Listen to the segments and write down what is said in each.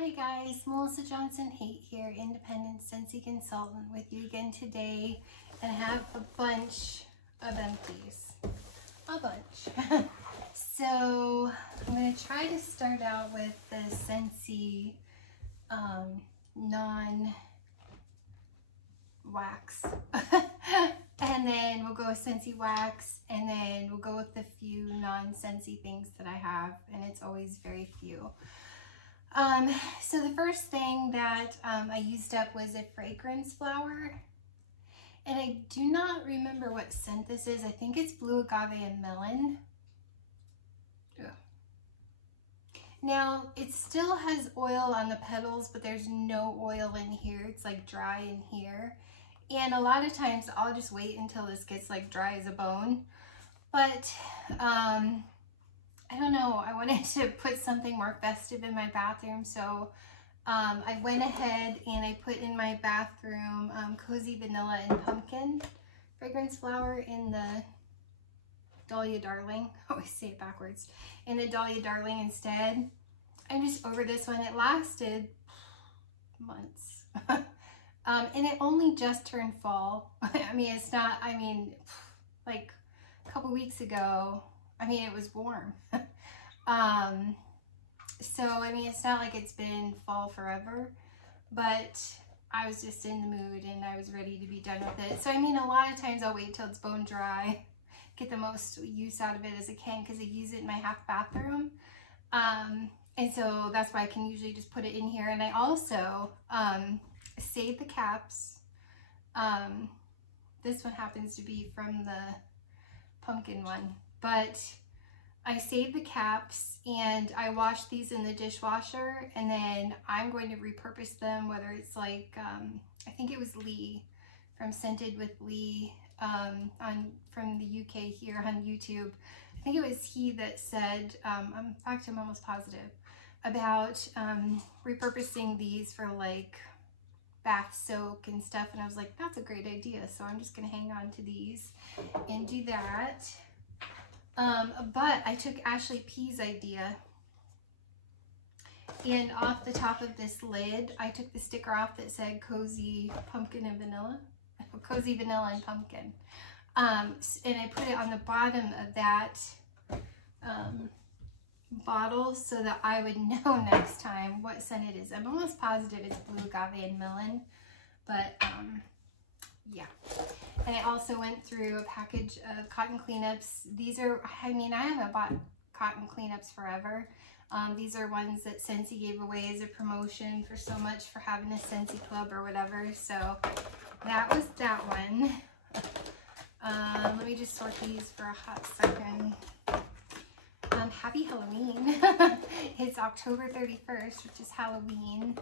Hi guys, Melissa Johnson-Haight here, independent Scentsy consultant with you again today, and I have a bunch of empties. A bunch. So I'm going to try to start out with the Scentsy non-wax. And then we'll go with Scentsy wax, and then we'll go with the few non-Scentsy things that I have, and it's always very few. So the first thing that I used up was a fragrance flower, and I do not remember what scent this is. I think it's blue agave and melon. Ugh. Now it still has oil on the petals, but there's no oil in here. It's like dry in here, and a lot of times I'll just wait until this gets like dry as a bone, but I don't know, I wanted to put something more festive in my bathroom, so I went ahead and I put in my bathroom Cozy Vanilla and Pumpkin fragrance flower in the Dahlia Darling. I always say it backwards. In the Dahlia Darling instead. I'm just over this one. It lasted months. And it only just turned fall. I mean, it's not, I mean, like a couple weeks ago, I mean, it was warm. So, I mean, it's not like it's been fall forever, but I was just in the mood and I was ready to be done with it. So, I mean, a lot of times I'll wait till it's bone dry, get the most use out of it as I can, because I use it in my half bathroom. And so that's why I can usually just put it in here. And I also save the caps. This one happens to be from the pumpkin one, but I saved the caps and I washed these in the dishwasher, and then I'm going to repurpose them, whether it's like, I think it was Lee from Scented with Lee from the UK here on YouTube. I think it was he that said, in fact, I'm almost positive, about repurposing these for like bath soak and stuff, and I was like, that's a great idea, so I'm just going to hang on to these and do that. But I took Ashley P's idea, and off the top of this lid, I took the sticker off that said Cozy Pumpkin and Vanilla, Cozy Vanilla and Pumpkin, and I put it on the bottom of that bottle so that I would know next time what scent it is. I'm almost positive it's blue agave and melon, but yeah. And I also went through a package of cotton cleanups. These are, I mean, I haven't bought cotton cleanups forever. These are ones that Scentsy gave away as a promotion for so much for having a Scentsy club or whatever. So that was that one. Let me just sort these for a hot second. Happy Halloween. It's October 31st, which is Halloween.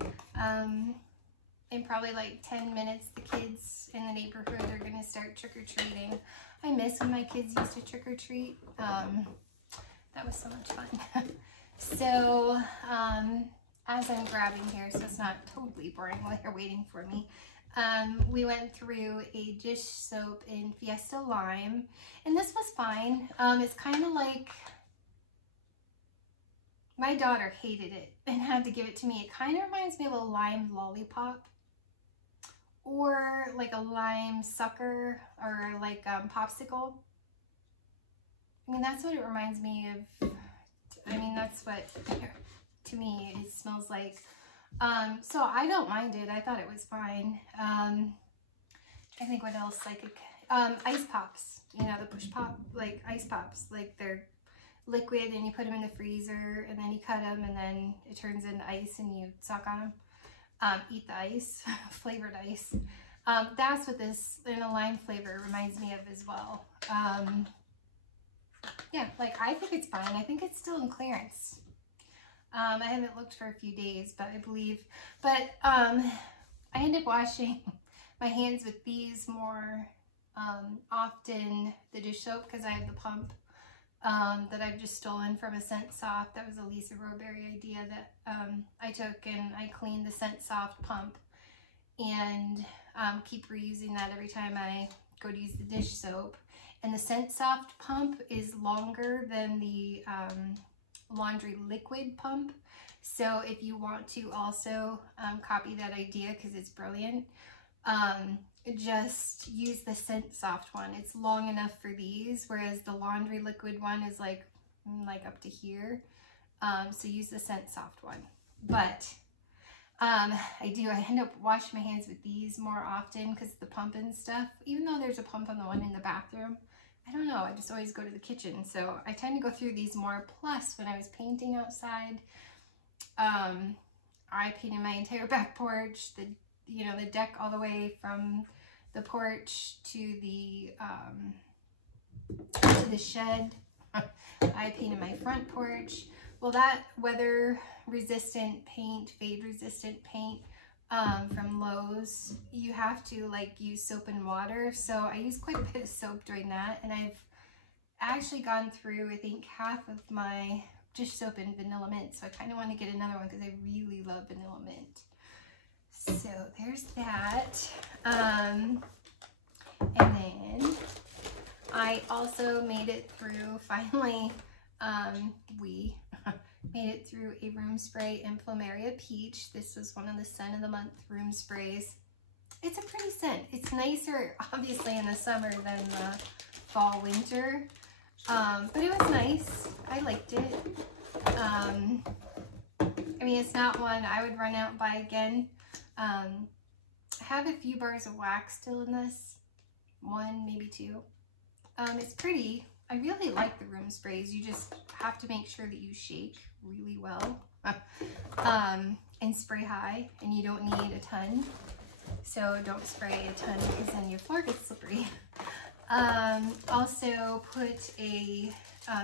In probably like 10 minutes, the kids in the neighborhood are going to start trick-or-treating. I miss when my kids used to trick-or-treat. That was so much fun. So, as I'm grabbing here, so it's not totally boring while you're waiting for me, we went through a dish soap in Fiesta Lime, and this was fine. It's kind of like, my daughter hated it and had to give it to me. It kind of reminds me of a lime lollipop, or like a lime sucker, or like popsicle. I mean, that's what it reminds me of. I mean, that's what, to me, it smells like. So I don't mind it. I thought it was fine. I think what else I could, ice pops, you know, the push pop, like ice pops, like they're liquid and you put them in the freezer and then you cut them and then it turns into ice and you suck on them. Eat the ice, flavored ice. That's what this, in a lime flavor, reminds me of as well. Yeah, like I think it's fine. I think it's still in clearance. I haven't looked for a few days, but I believe, but I end up washing my hands with these more often, the dish soap, because I have the pump that I've just stolen from a Scent Soft. That was a Lisa Roberry idea that I took, and I cleaned the Scent Soft pump and keep reusing that every time I go to use the dish soap. And the Scent Soft pump is longer than the laundry liquid pump. So if you want to also copy that idea, because it's brilliant, just use the Scent Soft one. It's long enough for these, whereas the laundry liquid one is like up to here. So use the Scent Soft one. But I end up washing my hands with these more often because the pump and stuff, even though there's a pump on the one in the bathroom. I don't know, I just always go to the kitchen. So I tend to go through these more. Plus, when I was painting outside, I painted my entire back porch, the deck all the way from the porch to the shed. I painted my front porch. Well, that weather resistant paint, fade resistant paint from Lowe's, you have to like use soap and water. So I use quite a bit of soap during that, and I've actually gone through, I think, half of my dish soap and vanilla mint. So I kind of want to get another one because I really love vanilla mint. So there's that. And then I also made it through, finally, we made it through a room spray in Plumeria Peach. This was one of the Scent of the Month room sprays. It's a pretty scent. It's nicer, obviously, in the summer than the fall, winter. But it was nice. I liked it. I mean, it's not one I would run out and buy again. I have a few bars of wax still in this. One, maybe two. It's pretty. I really like the room sprays. You just have to make sure that you shake really well and spray high, and you don't need a ton. So don't spray a ton because then your floor gets slippery. Also put a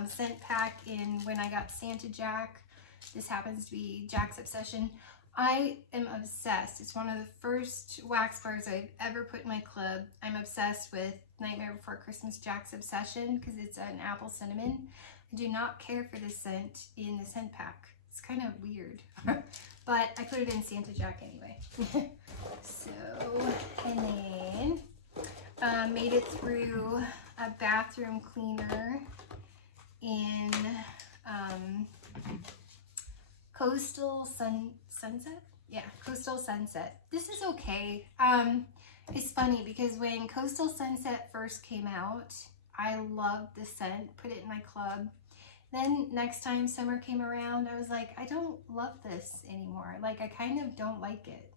scent pack in when I got Santa Jack. This happens to be Jack's Obsession. I am obsessed. It's one of the first wax bars I've ever put in my club. I'm obsessed with Nightmare Before Christmas Jack's Obsession because it's an apple cinnamon. I do not care for this scent in the scent pack. It's kind of weird, but I put it in Santa Jack anyway. So, and then made it through a bathroom cleaner in Coastal Sunset? Yeah, Coastal Sunset. This is okay. It's funny because when Coastal Sunset first came out, I loved the scent, put it in my club. Then next time summer came around, I was like, I don't love this anymore. Like, I kind of don't like it.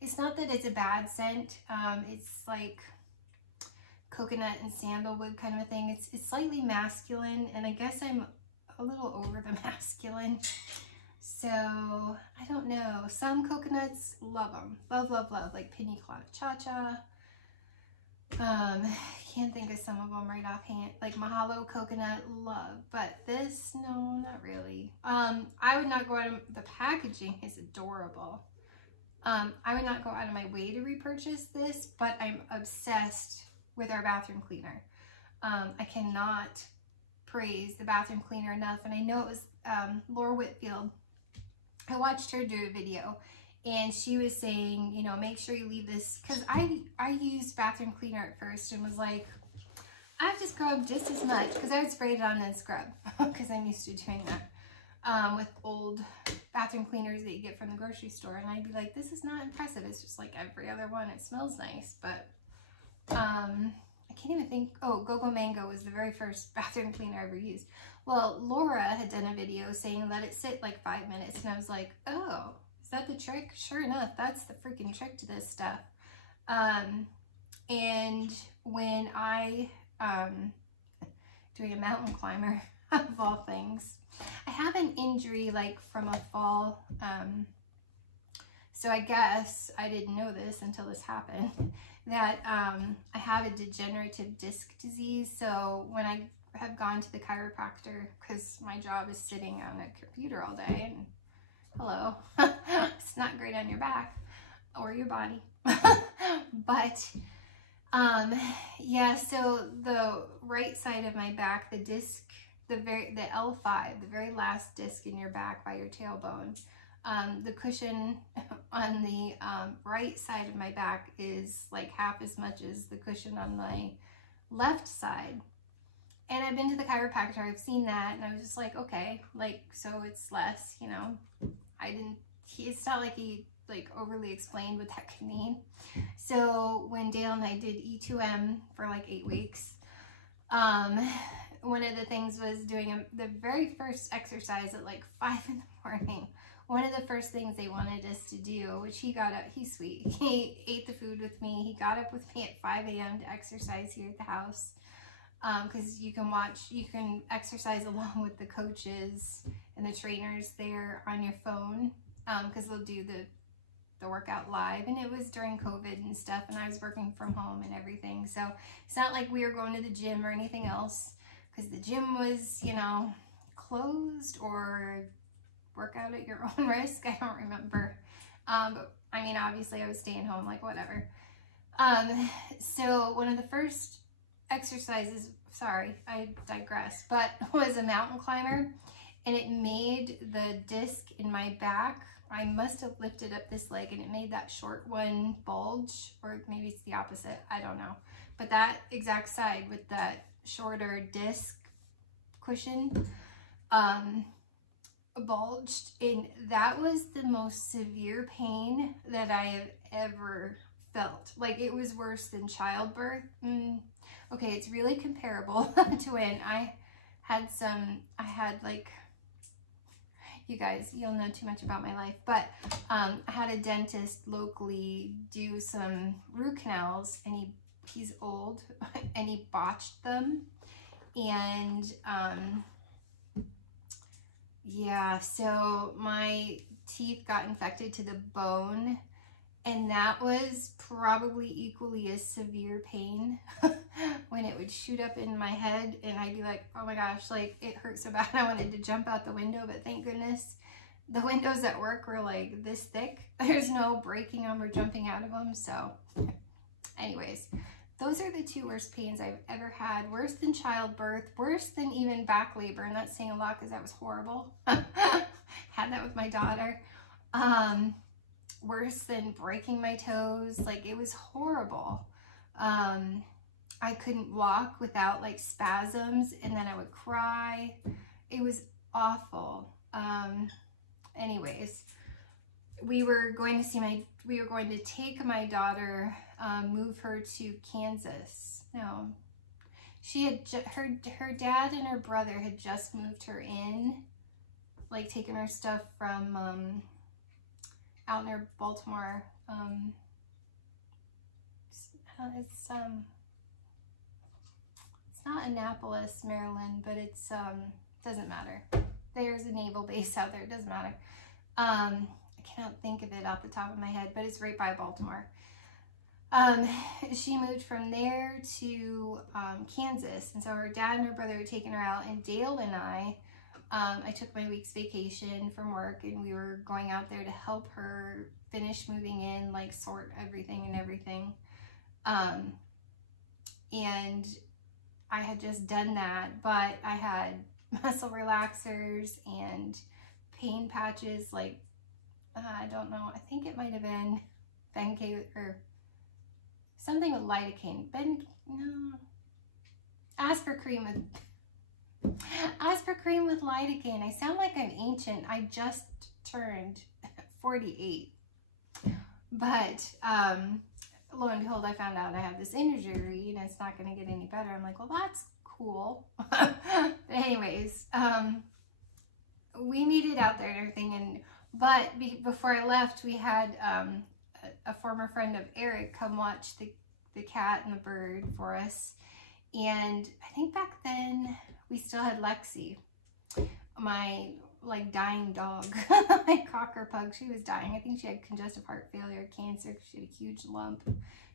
It's not that it's a bad scent. It's like coconut and sandalwood kind of a thing. It's slightly masculine, and I guess I'm a little over the masculine. So, I don't know. Some coconuts, love them. Love, love, love. Like Pina Colada Cha-Cha. Can't think of some of them right offhand. Like Mahalo Coconut, love. But this, no, not really. I would not go out of, the packaging is adorable. I would not go out of my way to repurchase this, but I'm obsessed with our bathroom cleaner. I cannot praise the bathroom cleaner enough. And I know it was Laura Whitfield. I watched her do a video, and she was saying, you know, make sure you leave this, because I used bathroom cleaner at first and was like, I have to scrub just as much, because I would spray it on and then scrub, because I'm used to doing that with old bathroom cleaners that you get from the grocery store, and I'd be like, this is not impressive. It's just like every other one. It smells nice, but I can't even think. Oh, Go-Go Mango was the very first bathroom cleaner I ever used. Well, Laura had done a video saying let it sit like 5 minutes, and I was like, oh, is that the trick? Sure enough, that's the freaking trick to this stuff. And when I, doing a mountain climber, of all things, I have an injury like from a fall, so I guess I didn't know this until this happened, that I have a degenerative disc disease. So when I have gone to the chiropractor, because my job is sitting on a computer all day, and hello, it's not great on your back or your body. But yeah, so the right side of my back, the disc, the L5, the very last disc in your back by your tailbone, the cushion on the right side of my back is like half as much as the cushion on my left side. And I've been to the chiropractor, I've seen that, and I was just like, okay, like, so it's less, you know. It's not like he like overly explained what that could mean. So when Dale and I did E2M for like 8 weeks, one of the things was doing the very first exercise at like 5 in the morning. One of the first things they wanted us to do, which he got up, he's sweet. He ate the food with me. He got up with me at 5 a.m. to exercise here at the house. Because you can exercise along with the coaches and the trainers there on your phone, because they'll do the workout live, and it was during COVID and stuff, and I was working from home and everything, so it's not like we were going to the gym or anything else, because the gym was, you know, closed, or work out at your own risk. I don't remember, but I mean, obviously I was staying home, like whatever. So one of the first exercises, sorry, I digress, but was a mountain climber, and it made the disc in my back, I must have lifted up this leg, and it made that short one bulge, or maybe it's the opposite, I don't know, but that exact side with that shorter disc cushion bulged, and that was the most severe pain that I have ever felt. Like, it was worse than childbirth. Okay, it's really comparable to when I had like, you guys, you'll know too much about my life, but I had a dentist locally do some root canals, and he's old, and he botched them, and yeah, so my teeth got infected to the bone, and that was probably equally as severe pain when it would shoot up in my head, and I'd be like, oh my gosh, like, it hurt so bad I wanted to jump out the window, but thank goodness the windows at work were like this thick. There's no breaking them or jumping out of them. So anyways, those are the 2 worst pains I've ever had. Worse than childbirth, worse than even back labor, and that's saying a lot because that was horrible. Had that with my daughter. Worse than breaking my toes. Like, it was horrible. I couldn't walk without like spasms, and then I would cry. It was awful. Anyways, we were going to take my daughter, move her to Kansas. No, she had her dad and her brother had just moved her in, like taking her stuff from out near Baltimore. It's not Annapolis, Maryland, but it's doesn't matter. There's a naval base out there. It doesn't matter. I cannot think of it off the top of my head, but it's right by Baltimore. She moved from there to Kansas, and so her dad and her brother had taken her out, and Dale and I took my week's vacation from work, and we were going out there to help her finish moving in, like sort everything and everything. And I had just done that, but I had muscle relaxers and pain patches, like, I don't know, I think it might have been Bencay or something with lidocaine. No. Aspercreme with lidocaine. I sound like I'm ancient. I just turned 48. But lo and behold, I found out I have this injury and it's not going to get any better. I'm like, well, that's cool. But anyways, we made it out there and everything. But before I left, we had a former friend of Eric come watch the cat and the bird for us. And I think back then we still had Lexi, my like dying dog, my cocker pug. She was dying. I think she had congestive heart failure, cancer. She had a huge lump.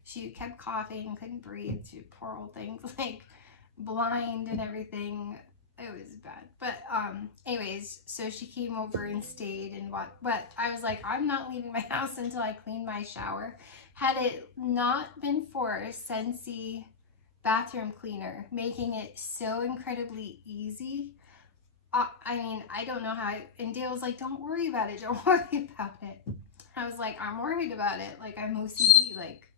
She kept coughing, couldn't breathe. She had poor old things, like blind and everything. It was bad. But anyways, so she came over and stayed and but I was like, I'm not leaving my house until I clean my shower. Had it not been for Scentsy bathroom cleaner making it so incredibly easy, I mean, I don't know how. And Dale was like, don't worry about it, don't worry about it. I was like, I'm worried about it. Like, I'm OCD. Like,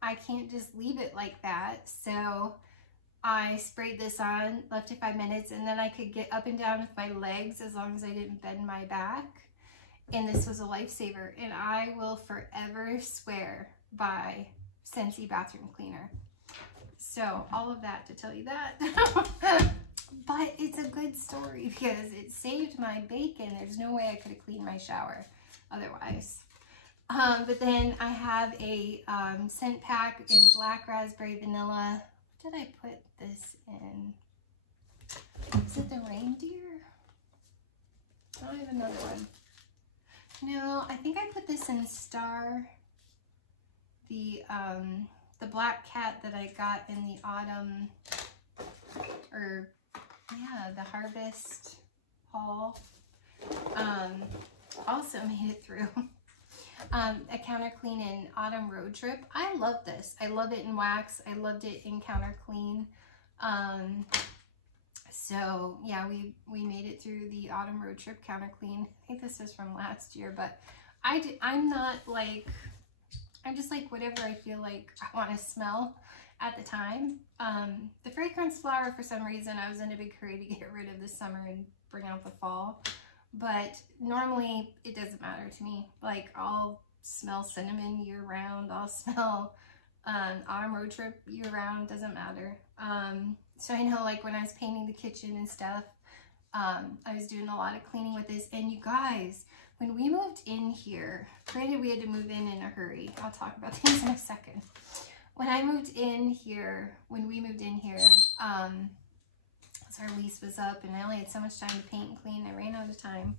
I can't just leave it like that. So I sprayed this on, left it 5 minutes, and then I could get up and down with my legs as long as I didn't bend my back. And this was a lifesaver. And I will forever swear by Scentsy bathroom cleaner. So all of that to tell you that. But it's a good story because it saved my bacon. There's no way I could have cleaned my shower otherwise. But then I have a scent pack in black raspberry vanilla. What did I put this in? Is it the reindeer? Oh, I have another one. No, I think I put this in Star. The black cat that I got in the autumn, or yeah, the harvest haul. Also made it through. A counter clean in autumn road trip. I love this. I love it in wax. I loved it in counter clean. So yeah, we made it through the autumn road trip counter clean. I think this is from last year, but I'm not like, I'm just like whatever I feel like I want to smell at the time. The fragrance flower, for some reason, I was in a big hurry to get rid of this summer and bring out the fall. But normally it doesn't matter to me. Like, I'll smell cinnamon year round. I'll smell autumn road trip year round. Doesn't matter. So I know, like, when I was painting the kitchen and stuff, I was doing a lot of cleaning with this. And you guys, when we moved in here, granted we had to move in a hurry. I'll talk about things in a second. When I moved in here, when we moved in here, our lease was up and I only had so much time to paint and clean. I ran out of time.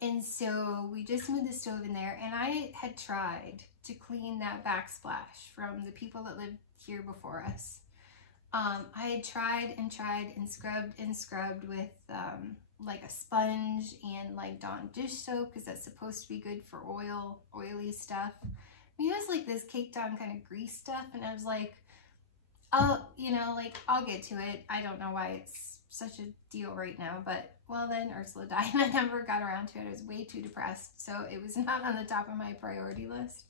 And so we just moved the stove in there, and I had tried to clean that backsplash from the people that lived here before us. I had tried and scrubbed with like a sponge and like Dawn dish soap, because that's supposed to be good for oily stuff. I mean, it was like this caked on kind of grease stuff, and I was like, oh, you know, like, I'll get to it. I don't know why it's such a deal right now, but, well, then Ursula died and I never got around to it. I was way too depressed, so it was not on the top of my priority list.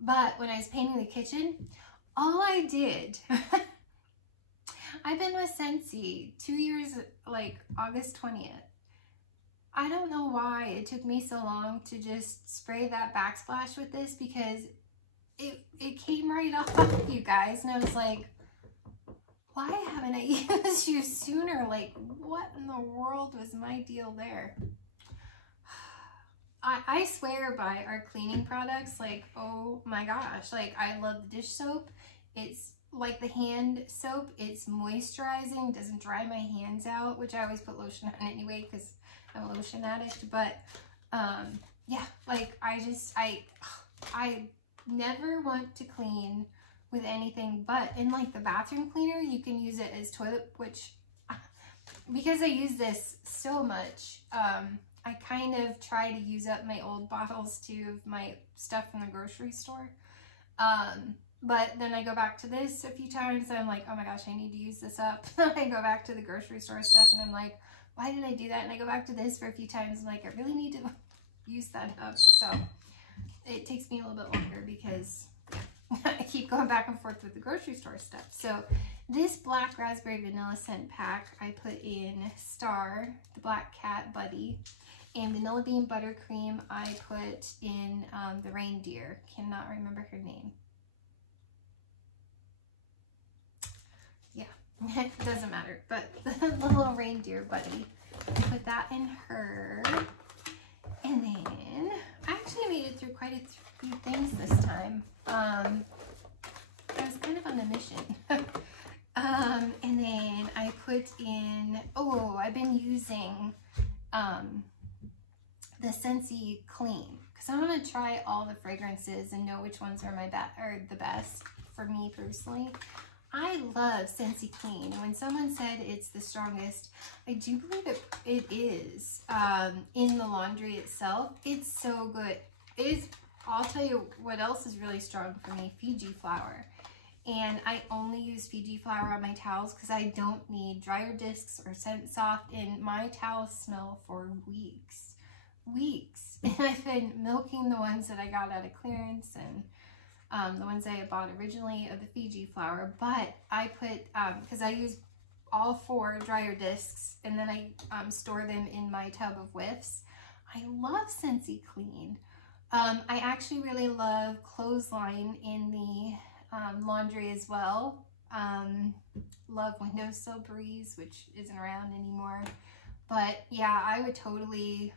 But when I was painting the kitchen, all I did, I've been with Scentsy 2 years, like August 20th. I don't know why it took me so long to just spray that backsplash with this, because it came right off, you guys, and I was like, why haven't I used you sooner? Like, what in the world was my deal there? I swear by our cleaning products, like, oh my gosh, like, I love the dish soap. It's like the hand soap. It's moisturizing, doesn't dry my hands out, which I always put lotion on anyway because I'm a lotion addict. But yeah, like, I never want to clean with anything but in like the bathroom cleaner. You can use it as toilet, which, because I use this so much, I kind of try to use up my old bottles too of my stuff from the grocery store. But then I go back to this a few times and I'm like, oh my gosh, I need to use this up. I go back to the grocery store stuff and I'm like, why did I do that? And I go back to this for a few times and like, I really need to use that up. So it takes me a little bit longer because I keep going back and forth with the grocery store stuff. So this black raspberry vanilla scent pack, I put in Star, the black cat buddy, and vanilla bean buttercream I put in the reindeer. Cannot remember her name. Yeah, it doesn't matter, but the little reindeer buddy. I put that in her. And then I actually made it through quite a few things this time. I was kind of on a mission. And then I put in, oh, I've been using the Scentsy Clean, because I want to try all the fragrances and know which ones are the best for me personally. I love Scentsy Clean, and when someone said it's the strongest, I do believe it is. In the laundry itself, it's so good. I'll tell you what else is really strong for me, Fiji flower. And I only use Fiji flower on my towels because I don't need dryer discs or scent soft, and my towels smell for weeks. And I've been milking the ones that I got out of clearance, and the ones I had bought originally of the Fiji flower, but I put, because I use all 4 dryer discs, and then I store them in my tub of whiffs. I love Scentsy Clean. I actually really love Clothesline in the laundry as well. Love Windowsill Breeze, which isn't around anymore. But yeah, I would totally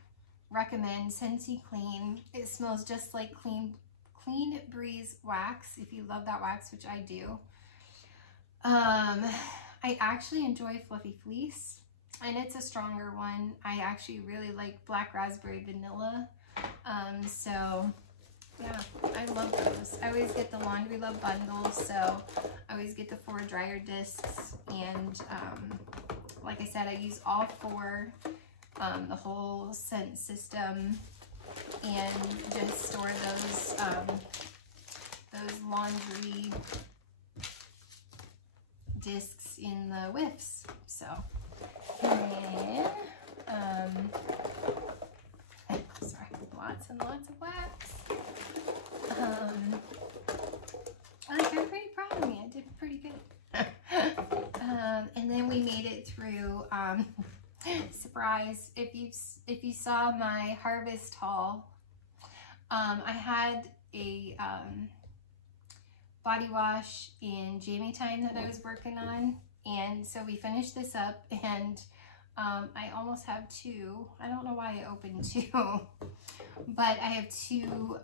recommend Scentsy Clean. It smells just like Clean Breeze wax, if you love that wax, which I do. I actually enjoy Fluffy Fleece, and it's a stronger one. I actually really like Black Raspberry Vanilla. So yeah, I love those. I always get the Laundry Love bundle, so I always get the 4 dryer discs, and like I said, I use all 4, the whole scent system, and just store those laundry discs in the whiffs. So, and sorry, lots and lots of wax. I'm pretty proud of me. I did pretty good. And then we made it through. Surprise! If you saw my harvest haul, I had a body wash in Jammy Time that I was working on, and so we finished this up, and I almost have 2. I don't know why I opened 2, but I have 2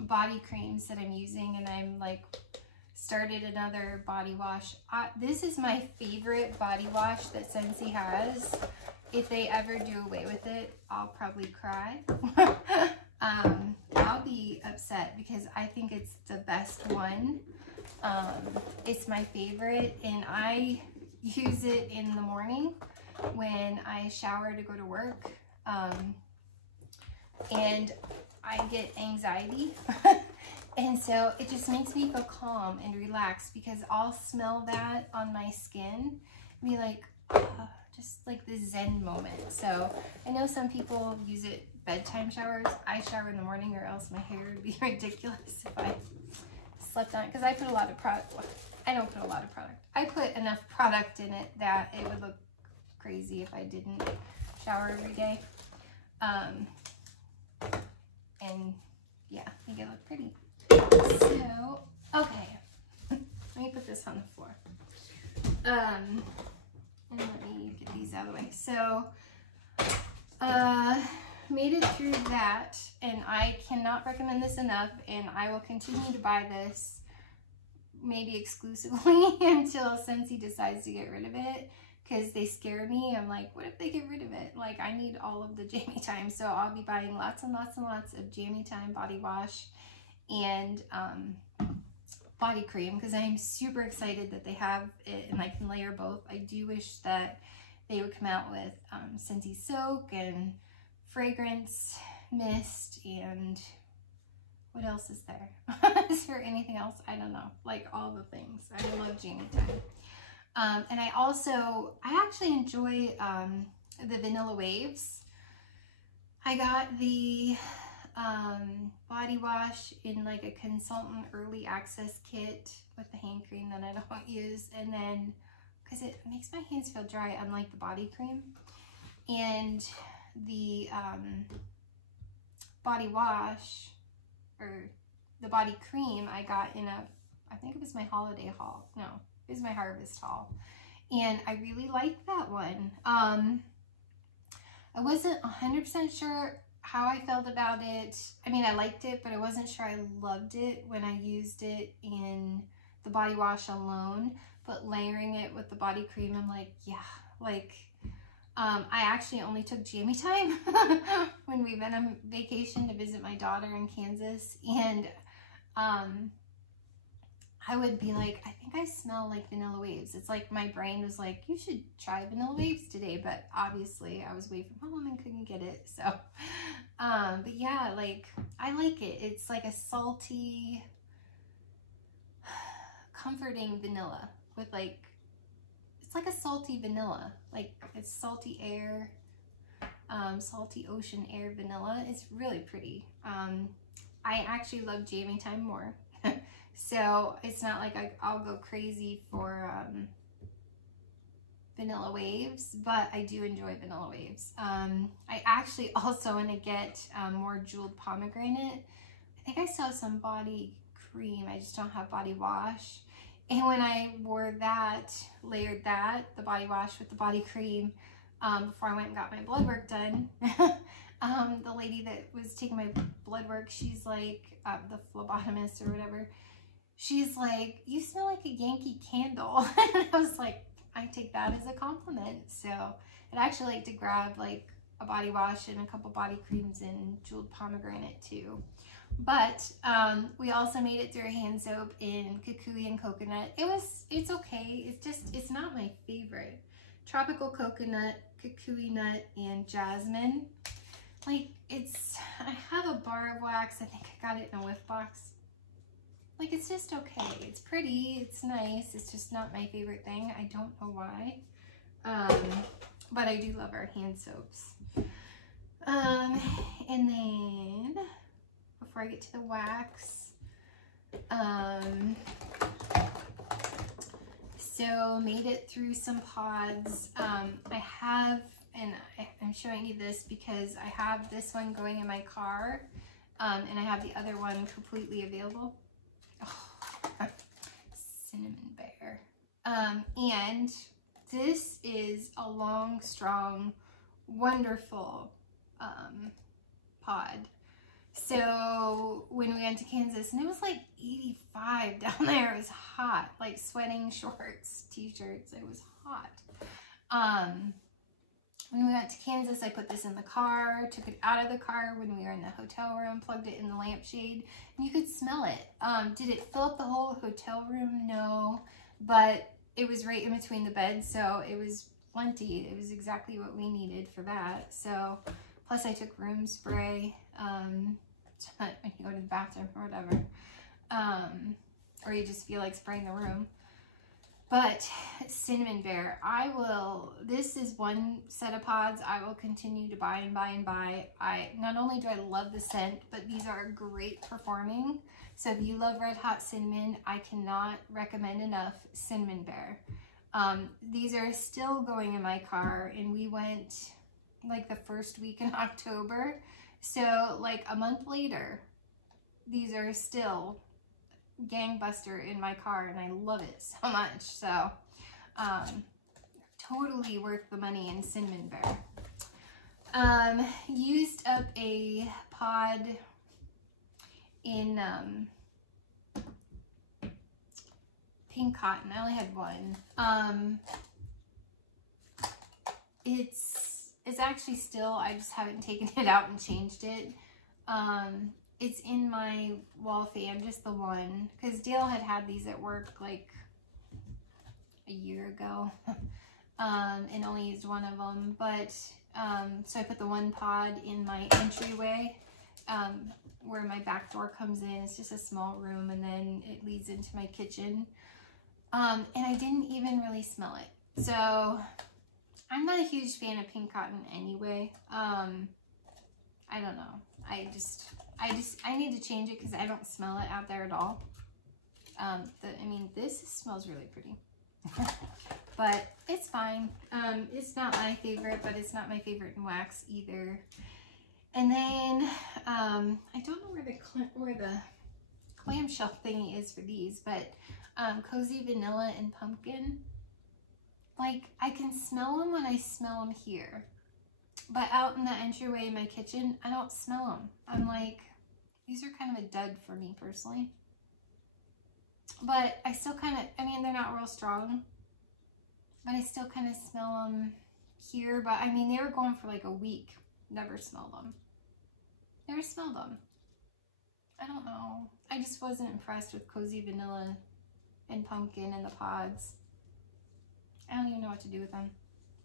body creams that I'm using, and I'm like started another body wash. This is my favorite body wash that Scentsy has. If they ever do away with it, I'll probably cry. I'll be upset because I think it's the best one. It's my favorite, and I use it in the morning when I shower to go to work. And I get anxiety. And so it just makes me feel calm and relaxed, because I'll smell that on my skin and be like, just like this Zen moment. So I know some people use it bedtime showers. I shower in the morning, or else my hair would be ridiculous if I slept on it, because I put a lot of product. I don't put a lot of product. I put enough product in it that it would look crazy if I didn't shower every day. And yeah, make it look pretty. So, okay, let me put this on the floor. And let me get these out of the way. So, made it through that, and I cannot recommend this enough, and I will continue to buy this maybe exclusively until Scentsy decides to get rid of it, because they scare me. I'm like, what if they get rid of it? Like, I need all of the Jammy Time, so I'll be buying lots and lots and lots of Jammy Time body wash and body cream, because I'm super excited that they have it and I can layer both. I do wish that they would come out with Scentsy Soak and Fragrance Mist, and what else is there? Is there anything else? I don't know. Like, all the things. I love Jammy Time. And I actually enjoy the Vanilla Waves. I got the body wash in like a consultant early access kit with the hand cream that I don't use, and then because it makes my hands feel dry, unlike the body cream. And the body wash, or the body cream, I got in I think it was my holiday haul. No, it was my harvest haul, and I really liked that one. I wasn't 100% sure how I felt about it. I mean, I liked it, but I wasn't sure I loved it when I used it in the body wash alone. But layering it with the body cream, I'm like, yeah, like, I actually only took Jammy Time when we went on vacation to visit my daughter in Kansas, and I would be like, I think I smell like Vanilla Waves. It's like my brain was like, you should try Vanilla Waves today, but obviously I was away from home and couldn't get it. So, but yeah, like, I like it. It's like a salty, comforting vanilla with like, it's like a salty vanilla. Like, it's salty air, salty ocean air vanilla. It's really pretty. I actually love jamming time more. So it's not like I'll go crazy for vanilla waves, but I do enjoy vanilla waves. I actually also want to get more jeweled pomegranate. I think I still have some body cream. I just don't have body wash. And when I wore that, layered that, the body wash with the body cream, before I went and got my blood work done, the lady that was taking my blood work, she's like, the phlebotomist or whatever, she's like, you smell like a Yankee Candle. And I was like, I take that as a compliment. So I'd actually like to grab like a body wash and a couple body creams and jeweled pomegranate too. But we also made it through a hand soap in kukui and coconut. It's okay. It's not my favorite. Tropical coconut, kukui nut, and jasmine. Like I have a bar of wax. I think I got it in a whiff box. Like it's just okay. It's pretty. It's nice. It's just not my favorite thing. I don't know why. But I do love our hand soaps. And then before I get to the wax, so made it through some pods. I have, and I'm showing you this because I have this one going in my car, and I have the other one completely available. Oh, cinnamon bear. And this is a long, strong, wonderful pod. So when we went to Kansas, and it was like 85 down there, it was hot, like sweating, shorts, t-shirts, it was hot. When we went to Kansas, I put this in the car, took it out of the car when we were in the hotel room, plugged it in the lampshade, and you could smell it. Did it fill up the whole hotel room? No, but it was right in between the beds, so it was plenty. It was exactly what we needed for that. So, plus I took room spray, when you go to the bathroom or whatever, or you just feel like spraying the room. But cinnamon bear, this is one set of pods I will continue to buy and buy and buy. Not only do I love the scent, but these are great performing. So if you love red hot cinnamon, I cannot recommend enough cinnamon bear. These are still going in my car, and we went like the first week in October. So like a month later, these are still gangbuster in my car, and I love it so much. So totally worth the money in cinnamon bear. Used up a pod in pink cotton. I only had one. It's actually still, I just haven't taken it out and changed it. It's in my wall fan, just the one, because Dale had these at work like a year ago, and only used one of them. But so I put the one pod in my entryway, where my back door comes in. It's just a small room, and then it leads into my kitchen. And I didn't even really smell it. So I'm not a huge fan of pink cotton anyway. I don't know. I need to change it because I don't smell it out there at all. I mean, this smells really pretty, but it's fine. It's not my favorite, but it's not my favorite in wax either. And then, I don't know where the clamshell thingy is for these, but, Cozy Vanilla and Pumpkin. Like, I can smell them when I smell them here. But out in the entryway in my kitchen, I don't smell them. I'm like, these are kind of a dud for me personally. But I still kind of, I mean, they're not real strong, but I still kind of smell them here. But I mean, they were going for like a week. Never smelled them. Never smelled them. I don't know. I just wasn't impressed with Cozy Vanilla and Pumpkin and the pods. I don't even know what to do with them.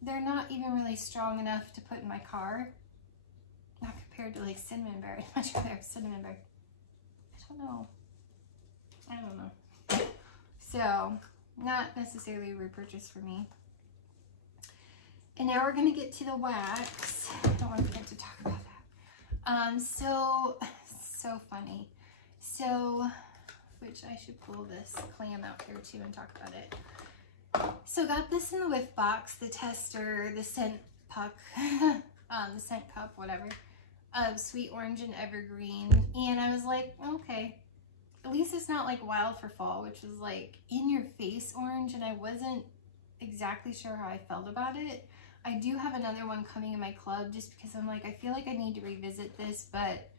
They're not even really strong enough to put in my car. Not compared to like cinnamon bear. I'd much rather have cinnamon bear. I don't know. So, not necessarily a repurchase for me. And now we're going to get to the wax. I don't want to forget to talk about that. So, So funny. So, which I should pull this clam out here too and talk about it. So got this in the whiff box, the tester, the scent puck, the scent cup, whatever, of sweet orange and evergreen. And I was like, okay, at least it's not like Wild for Fall, which was like in your face orange, and I wasn't exactly sure how I felt about it. I do have another one coming in my club just because I'm like, I feel like I need to revisit this, but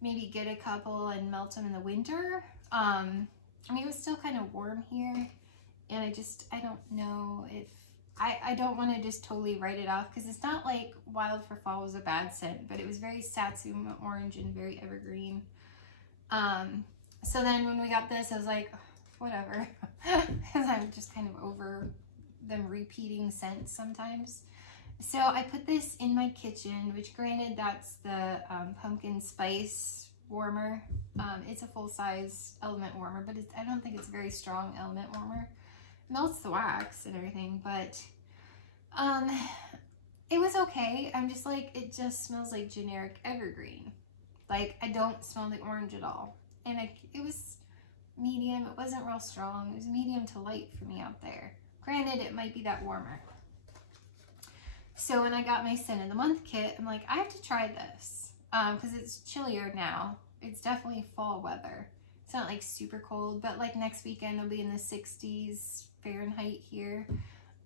maybe get a couple and melt them in the winter. I mean, it was still kind of warm here, and I don't know if, I don't want to just totally write it off, because it's not like Wild for Fall was a bad scent, but it was very satsuma orange and very evergreen. So then when we got this, I was like, whatever, because I'm just kind of over them repeating scents sometimes. So I put this in my kitchen, which granted that's the pumpkin spice warmer. It's a full-size element warmer, but I don't think it's a very strong element warmer. It melts the wax and everything, but it was okay. I'm just like, it just smells like generic evergreen. Like, I don't smell the orange at all. And it was medium. It wasn't real strong. It was medium to light for me out there. Granted, it might be that warmer. So when I got my scent of the month kit, I'm like, I have to try this because it's chillier now. It's definitely fall weather. It's not like super cold, but like next weekend it'll be in the 60s Fahrenheit here.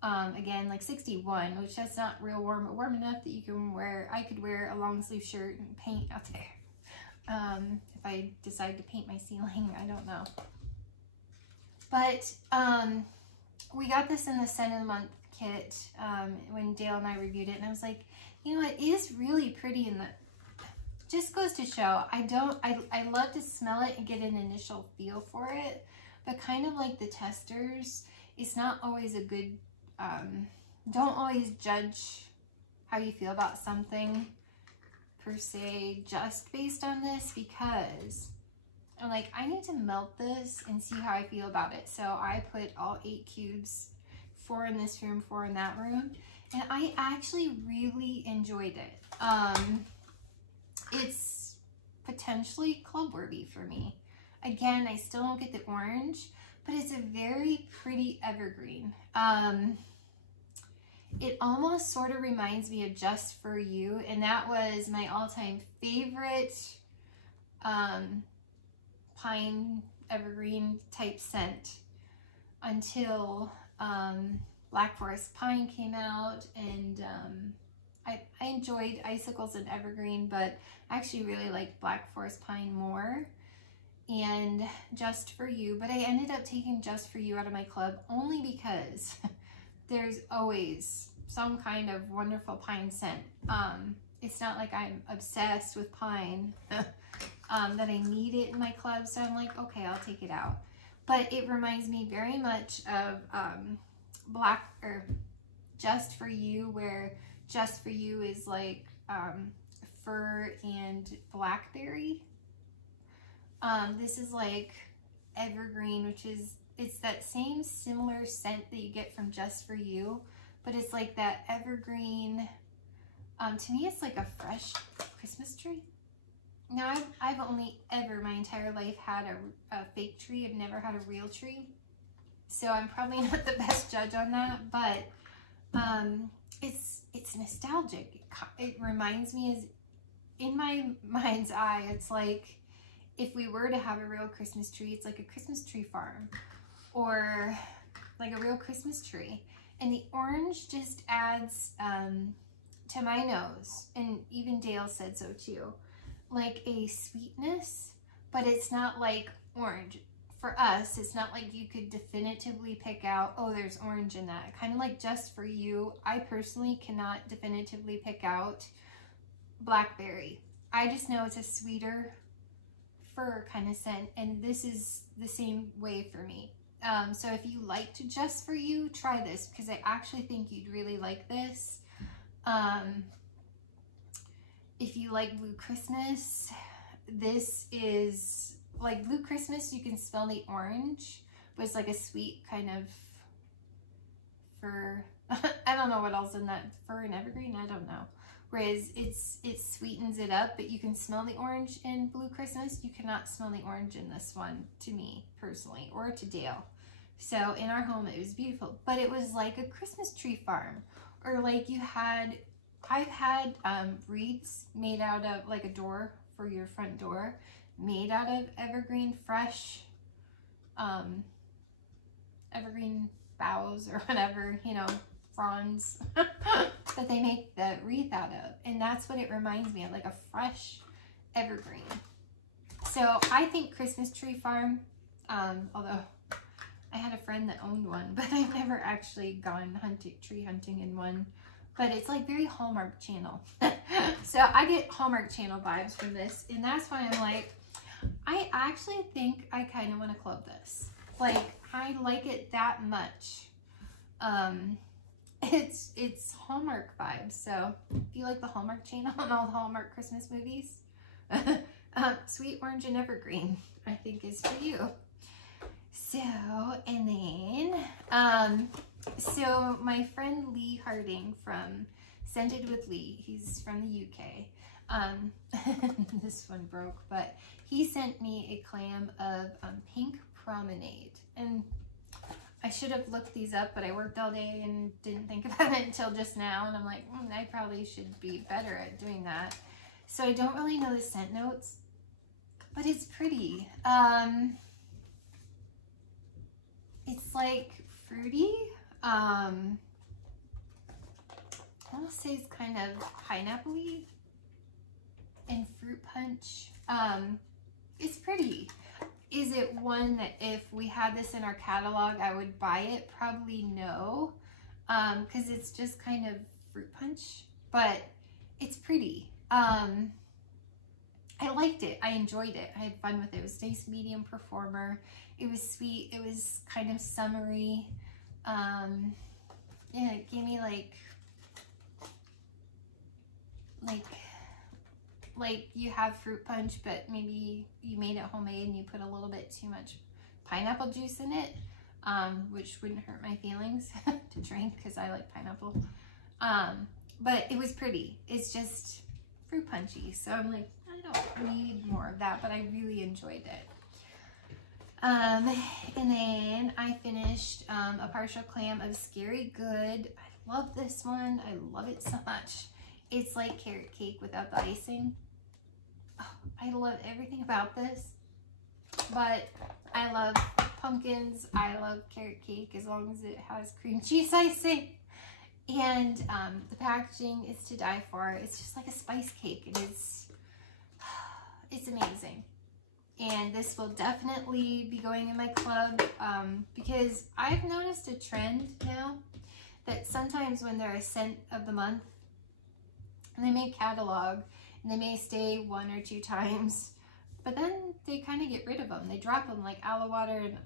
Again, like 61, which that's not real warm, but warm enough that you can wear, I could wear a long sleeve shirt and paint out there. If I decide to paint my ceiling, I don't know. But we got this in the scent of the month kit when Dale and I reviewed it, and I was like, you know, it is really pretty, and just goes to show, I love to smell it and get an initial feel for it, but kind of like the testers, it's not always a good, don't always judge how you feel about something per se just based on this, because I'm like, I need to melt this and see how I feel about it. So I put all 8 cubes, 4 in this room, 4 in that room, and I actually really enjoyed it. It's potentially club worthy for me. Again, I still don't get the orange, but it's a very pretty evergreen. It almost sort of reminds me of Just For You, and that was my all-time favorite pine evergreen type scent until Black Forest Pine came out, and I enjoyed Icicles and Evergreen, but I actually really liked Black Forest Pine more, and Just For You. But I ended up taking Just For You out of my club only because there's always some kind of wonderful pine scent. It's not like I'm obsessed with pine that I need it in my club, so I'm like, okay, I'll take it out. But it reminds me very much of Just For You, where Just For You is like fir and blackberry. This is like evergreen, which is, it's that same similar scent that you get from Just For You, but it's like that evergreen. To me, it's like a fresh Christmas tree. Now, I've only ever my entire life had a fake tree. I've never had a real tree, so I'm probably not the best judge on that. But it's nostalgic. It reminds me, as in my mind's eye, it's like if we were to have a real Christmas tree, it's like a Christmas tree farm, or like a real Christmas tree. And the orange just adds to my nose, and even Dale said so too, like a sweetness, but it's not like orange. For us, it's not like you could definitively pick out, oh, there's orange in that. Kind of like Just For You, I personally cannot definitively pick out blackberry. I just know it's a sweeter fir kind of scent, and this is the same way for me. So if you liked Just For You, try this, because I actually think you'd really like this. If you like Blue Christmas, this is like Blue Christmas. You can smell the orange, but it's like a sweet kind of fir. I don't know what else in that, fir and evergreen, I don't know. Whereas it sweetens it up, but you can smell the orange in Blue Christmas. You cannot smell the orange in this one, to me personally, or to Dale. So in our home, it was beautiful, but it was like a Christmas tree farm, or like I've had wreaths made out of, like a door for your front door, made out of evergreen fresh, evergreen boughs or whatever, you know, fronds that they make the wreath out of. And that's what it reminds me of, like a fresh evergreen. So I think Christmas tree farm, although I had a friend that owned one, but I've never actually gone tree hunting in one. But it's like very Hallmark Channel. So I get Hallmark Channel vibes from this. And that's why I'm like, I actually think I kind of want to club this. Like, I like it that much. It's Hallmark vibes. So if you like the Hallmark Channel and all the Hallmark Christmas movies, Sweet Orange and Evergreen, I think is for you. So, and then, so my friend Lee Harding from Scented with Lee, he's from the UK. This one broke, but he sent me a clam of Pink Promenade. And I should have looked these up, but I worked all day and didn't think about it until just now. And I'm like, I probably should be better at doing that. So I don't really know the scent notes, but it's pretty. It's like fruity. I want to say it's kind of pineapple-y and fruit punch. It's pretty. Is it one that if we had this in our catalog, I would buy it? Probably no, because it's just kind of fruit punch, but it's pretty. I liked it. I enjoyed it. I had fun with it. It was a nice medium performer. It was sweet. It was kind of summery. Yeah, it gave me like you have fruit punch, but maybe you made it homemade and you put a little bit too much pineapple juice in it, which wouldn't hurt my feelings to drink because I like pineapple. But it was pretty. It's just fruit punchy. So I'm like, I don't need more of that, but I really enjoyed it. And then I finished a partial clam of Scary Good. I love this one. I love it so much. It's like carrot cake without the icing. Oh, I love everything about this, but I love pumpkins. I love carrot cake as long as it has cream cheese icing. And the packaging is to die for. It's just like a spice cake. It is, it's amazing. And this will definitely be going in my club because I've noticed a trend now that sometimes when they're a scent of the month, and they may catalog, and they may stay 1 or 2 times, but then they kind of get rid of them. They drop them like aloe water and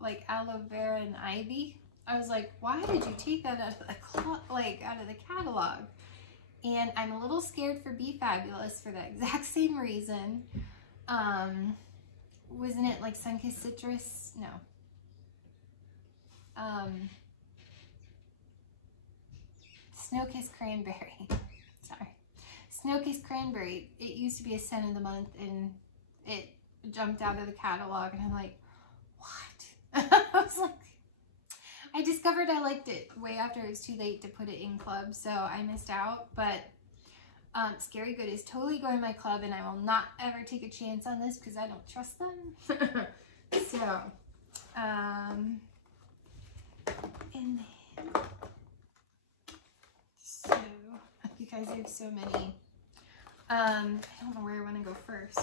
like aloe vera and ivy. I was like, why did you take that out of the catalog? And I'm a little scared for Be Fabulous for that exact same reason. Wasn't it like Sunkissed Citrus? No. Snow-Kissed Cranberry. Sorry. Snow-Kissed Cranberry. It used to be a scent of the month and it jumped out of the catalog and I'm like, what? I was like, I discovered I liked it way after it was too late to put it in club, so I missed out. But Scary Good is totally going in my club, and I will not ever take a chance on this because I don't trust them. So, and then, so, you guys have so many. I don't know where I want to go first.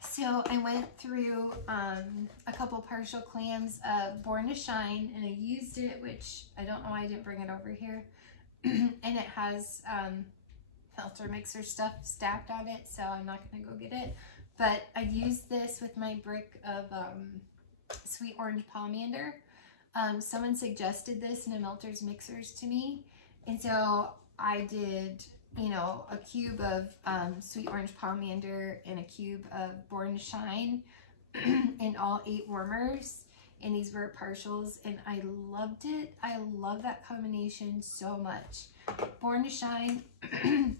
So I went through a couple partial clams of Born to Shine, and I used it, which I don't know why I didn't bring it over here. And it has filter mixer stuff stacked on it, so I'm not going to go get it. But I used this with my brick of Sweet Orange Pomander. Someone suggested this in a Melter's Mixers to me, and so I did, you know, a cube of Sweet Orange Pomander and a cube of Born to Shine in all 8 warmers. and these were partials, and I loved it. I love that combination so much. Born to Shine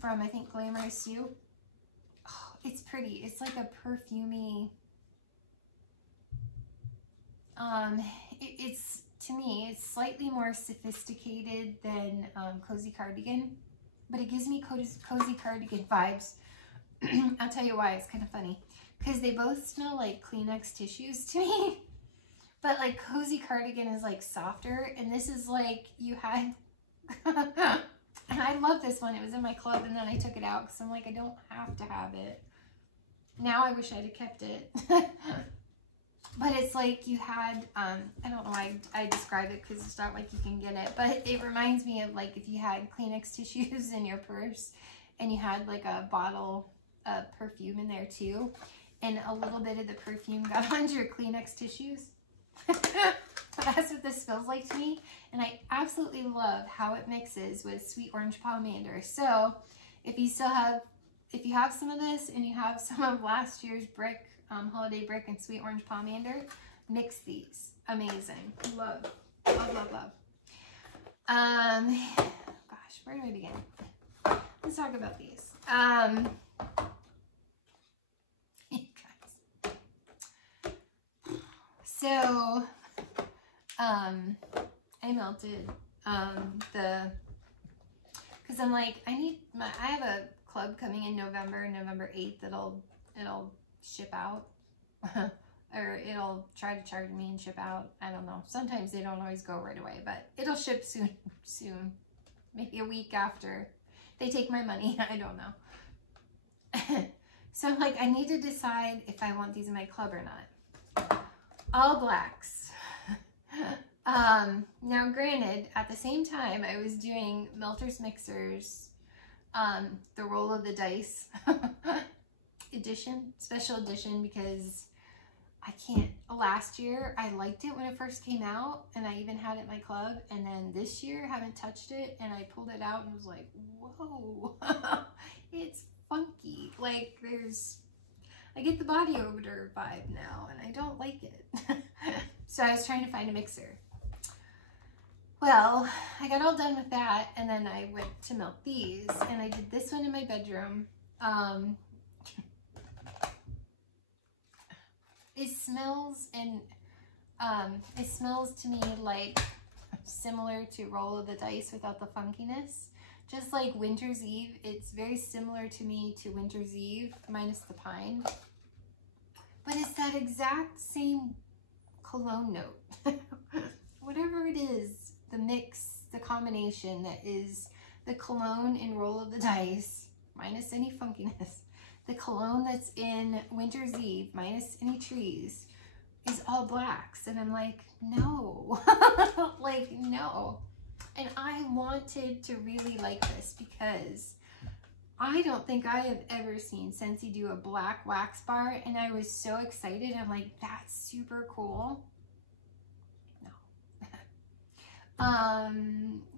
from, I think, Glamorous You. Oh, it's pretty. It's like a perfumey, it's, to me, it's slightly more sophisticated than Cozy Cardigan, but it gives me Cozy Cardigan vibes. I'll tell you why. It's kind of funny because they both smell like Kleenex tissues to me, but like Cozy Cardigan is like softer, and this is like you had and I love this one. It was in my club, and then I took it out because I'm like, I don't have to have it now. I wish I'd have kept it. But it's like you had, I don't know why I describe it because it's not like you can get it, but it reminds me of like if you had Kleenex tissues in your purse and you had like a bottle of perfume in there too, and a little bit of the perfume got onto your Kleenex tissues. That's what this feels like to me, and I absolutely love how it mixes with Sweet Orange Pomander. So if you have some of this and you have some of last year's Brick, Holiday Brick and Sweet Orange Pomander, mix these. Amazing. Love, love, love, love. Gosh, where do I begin? Let's talk about these. You guys. So, I melted because I'm like, I have a club coming in November 8th, it'll ship out or it'll try to charge me and ship out. I don't know. Sometimes they don't always go right away, but it'll ship soon. Maybe a week after they take my money. I don't know. So I'm like, I need to decide if I want these in my club or not. All blacks. Now granted, at the same time I was doing Melter's Mixers, the Roll of the Dice edition, special edition, because I can't, last year I liked it when it first came out and I even had it in my club, and then this year I haven't touched it and I pulled it out and was like, whoa, it's funky. Like I get the body odor vibe now and I don't like it. So I was trying to find a mixer. Well, I got all done with that, and then I went to melt these, and I did this one in my bedroom. It smells, and it smells to me like similar to Roll of the Dice without the funkiness. Just like Winter's Eve, it's very similar to me to Winter's Eve minus the pine, but it's that exact same cologne note. Whatever it is, the mix, the combination that is the cologne in Roll of the Dice minus any funkiness, the cologne that's in Winter's Eve minus any trees, is all blacks. And I'm like, no. Like, no. And I wanted to really like this because I don't think I have ever seen Scentsy do a black wax bar, and I was so excited. I'm like, that's super cool. No.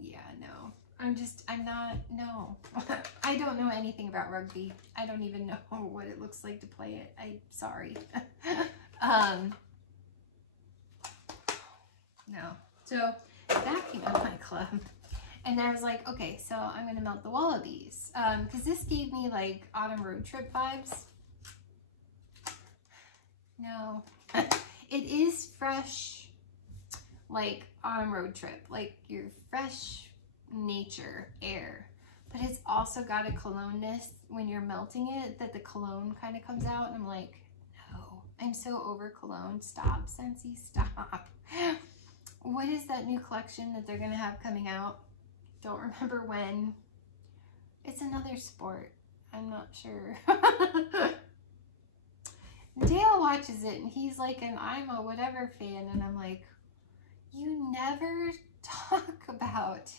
Yeah, no. I'm not, no. I don't know anything about rugby. I don't even know what it looks like to play it. I'm sorry. No. So that came out of my club. And I was like, okay, so I'm going to melt the wallabies. Because this gave me like autumn road trip vibes. No. It is fresh, like autumn road trip. Like your fresh nature air. But it's also got a cologne-ness when you're melting it, that the cologne kind of comes out. And I'm like, no, I'm so over cologne. Stop, Scentsy, stop. What is that new collection that they're going to have coming out? Don't remember when. It's another sport. I'm not sure. Dale watches it and he's like an I'm a whatever fan, and I'm like, you never talk about,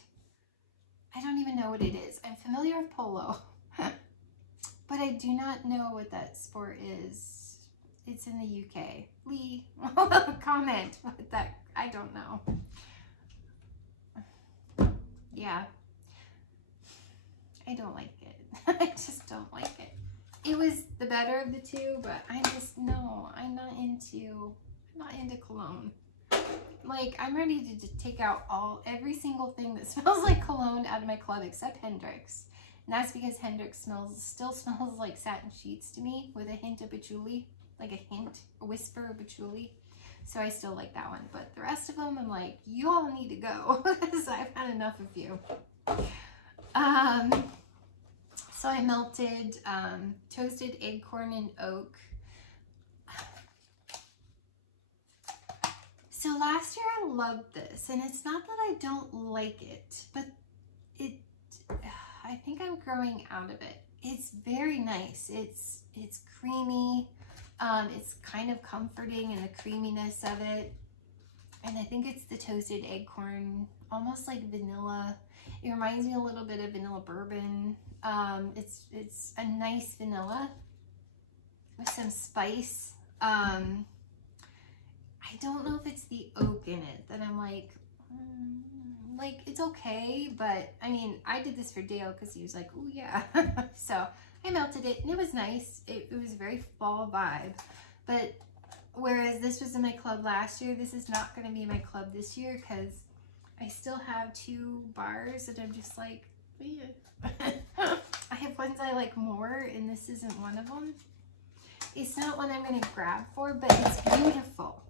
I don't even know what it is. I'm familiar with polo, but I do not know what that sport is. It's in the UK. Lee, comment what that, I don't know. Yeah, I don't like it. I just don't like it. It was the better of the two, but I just, no, I'm not into cologne. like, I'm ready to just take out every single thing that smells like cologne out of my club except Hendrix. And that's because Hendrix still smells like satin sheets to me with a hint of patchouli, like a whisper of patchouli. So I still like that one. But the rest of them, I'm like, you all need to go because I've had enough of you. So I melted toasted acorn and oak. So last year I loved this, and it's not that I don't like it, but I think I'm growing out of it. It's very nice. It's creamy. It's kind of comforting in the creaminess of it. And I think it's the toasted acorn, almost like vanilla. It reminds me a little bit of vanilla bourbon. It's a nice vanilla with some spice. I don't know if it's the oak in it that I'm like it's okay, but I mean, I did this for Dale because he was like, oh yeah. So I melted it and it was nice. It was very fall vibe, but whereas this was in my club last year, this is not going to be in my club this year because I still have 2 bars that I'm just like, I have ones I like more, and this isn't one of them. It's not one I'm going to grab for, but it's beautiful.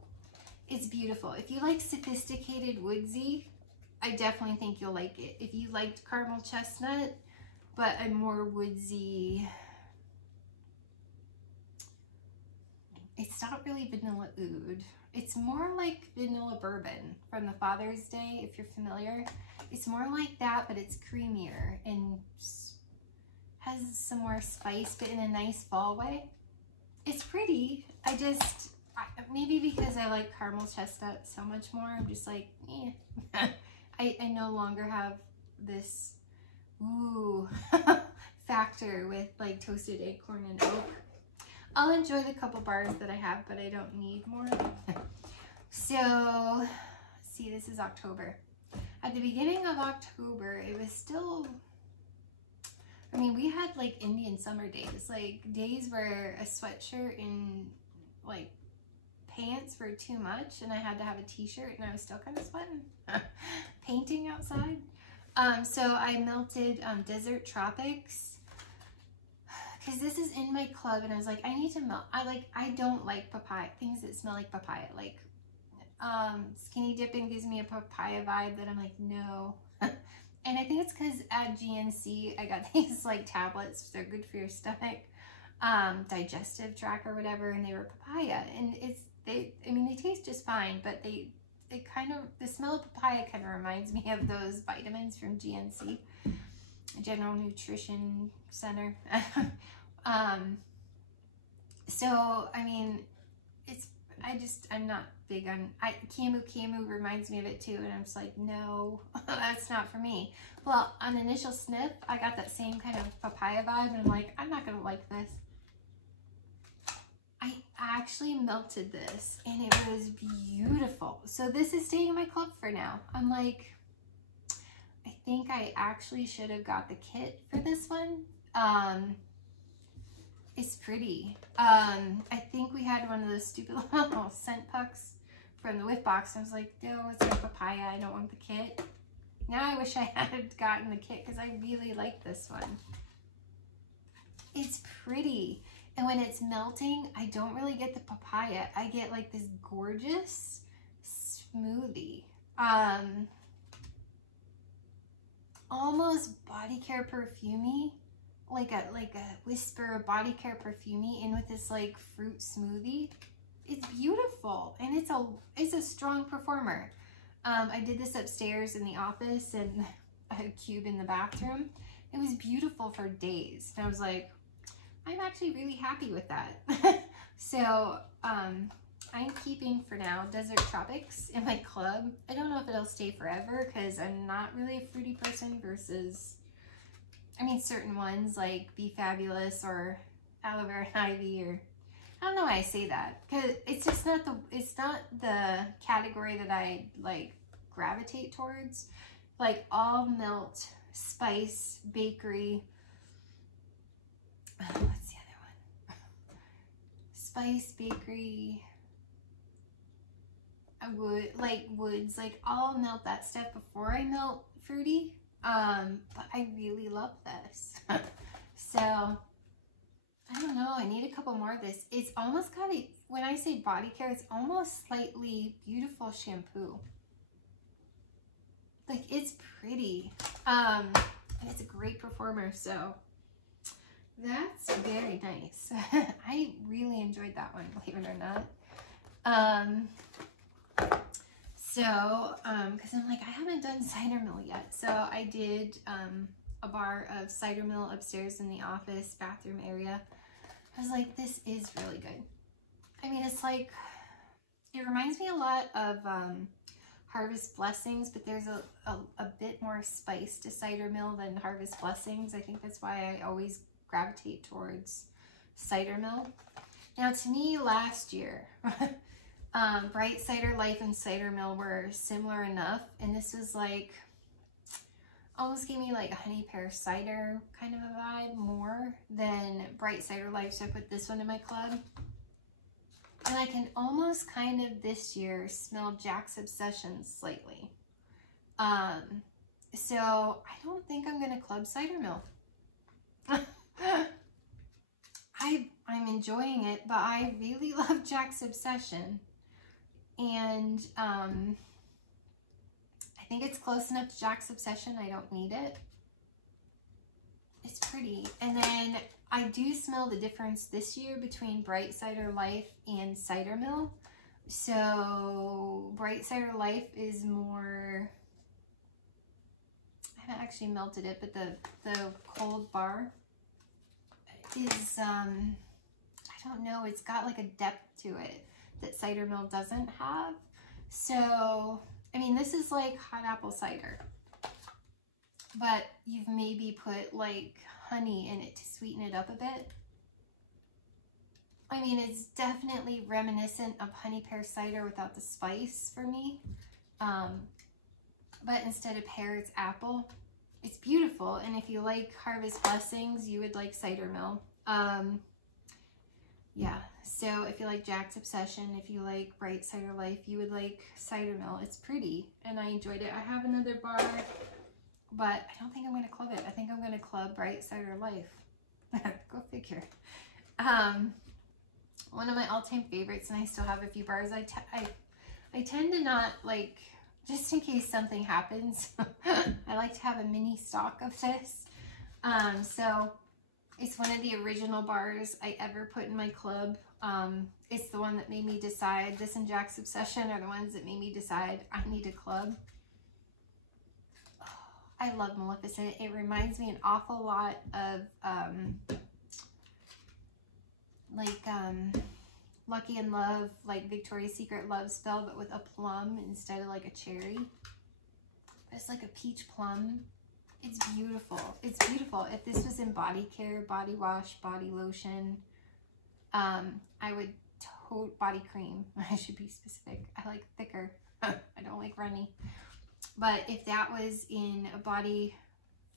It's beautiful. If you like sophisticated woodsy, I definitely think you'll like it. If you liked caramel chestnut, but a more woodsy, it's not really vanilla oud. It's more like vanilla bourbon from the Father's Day, if you're familiar. It's more like that, but it's creamier and has some more spice, but in a nice fall way. It's pretty. Maybe because I like caramel chestnut so much more, I'm just like, eh. I no longer have this ooh factor with like toasted acorn and oak. I'll enjoy the couple bars that I have, but I don't need more. So, see, this is October. At the beginning of October, it was still, I mean, we had like Indian summer days, like days where a sweatshirt and like pants were too much and I had to have a t-shirt and I was still kind of sweating, painting outside. So I melted Desert Tropics because this is in my club and I was like, I need to melt. I don't like papaya, things that smell like papaya. Like skinny dipping gives me a papaya vibe that I'm like, no. And I think it's because at GNC I got these like tablets. They're good for your stomach, digestive tract or whatever, and they were papaya. And they taste just fine, but the smell of papaya kind of reminds me of those vitamins from GNC, General Nutrition Center. So, I mean, I'm not big on, Camu reminds me of it too, and I'm just like, no, that's not for me. Well, on initial sniff, I got that same kind of papaya vibe, and I'm like, I'm not gonna like this. I actually melted this, and it was beautiful. So this is staying in my club for now. I'm like, I think I actually should have got the kit for this one. It's pretty. I think we had one of those stupid little scent pucks from the whip box. I was like, no, it's a papaya. I don't want the kit. Now I wish I had gotten the kit because I really like this one. It's pretty. And when it's melting, I don't really get the papaya. I get like this gorgeous smoothie. Almost body care perfumey. Like a whisper of body care perfumey in with this like fruit smoothie. It's beautiful, and it's a strong performer. I did this upstairs in the office, and I had a cube in the bathroom. It was beautiful for days, and I was like, I'm actually really happy with that. So I'm keeping for now Desert Tropics in my club. I don't know if it'll stay forever because I'm not really a fruity person versus, I mean, certain ones like Be Fabulous or Aloe Vera and Ivy, or I don't know why I say that, because it's just not the category that I like gravitate towards. Like all melt, spice, bakery. What's the other one? Spice, bakery. like woods. Like I'll melt that stuff before I melt fruity. But I really love this. So I don't know. I need a couple more of this. It's almost got a, when I say body care, it's almost slightly beautiful shampoo. Like it's pretty. And it's a great performer. So that's very nice. I really enjoyed that one, believe it or not. Because I'm like, I haven't done cider mill yet. So I did a bar of cider mill upstairs in the office bathroom area. I was like, this is really good. I mean, it's like, it reminds me a lot of Harvest Blessings, but there's a bit more spice to cider mill than Harvest Blessings. I think that's why I always gravitate towards cider mill. Now, to me, last year, Bright Cider Life and Cider Mill were similar enough, and this was like, almost gave me like a honey pear cider kind of a vibe more than Bright Cider Life, so I put this one in my club. And I can almost kind of this year smell Jack's Obsession slightly. So I don't think I'm going to club cider mill. I'm enjoying it, but I really love Jack's Obsession. And I think it's close enough to Jack's Obsession. I don't need it. It's pretty. And then I do smell the difference this year between Bright Cider Life and Cider Mill. So Bright Cider Life is more, I haven't actually melted it, but the cold bar is, I don't know, it's got like a depth to it that Cider Mill doesn't have. So, I mean, this is like hot apple cider, but you've maybe put like honey in it to sweeten it up a bit. I mean, it's definitely reminiscent of honey pear cider without the spice for me. But instead of pear, it's apple. It's beautiful. And if you like Harvest Blessings, you would like Cider Mill. Yeah, so if you like Jack's Obsession, if you like Bright Cider Life, you would like Cider Mill. It's pretty, and I enjoyed it. I have another bar, but I don't think I'm going to club it. I think I'm going to club Bright Cider Life. Go figure. One of my all-time favorites, and I still have a few bars. I tend to not, like, just in case something happens, I like to have a mini stock of this. So it's one of the original bars I ever put in my club. It's the one that made me decide, this and Jack's Obsession are the ones that made me decide I need a club. Oh, I love Maleficent. It reminds me an awful lot of Lucky in Love, like Victoria's Secret Love Spell, but with a plum instead of like a cherry. It's like a peach plum. It's beautiful. It's beautiful. If this was in body care, body wash, body lotion, I would tote body cream. I should be specific. I like thicker. I don't like runny. But if that was in a body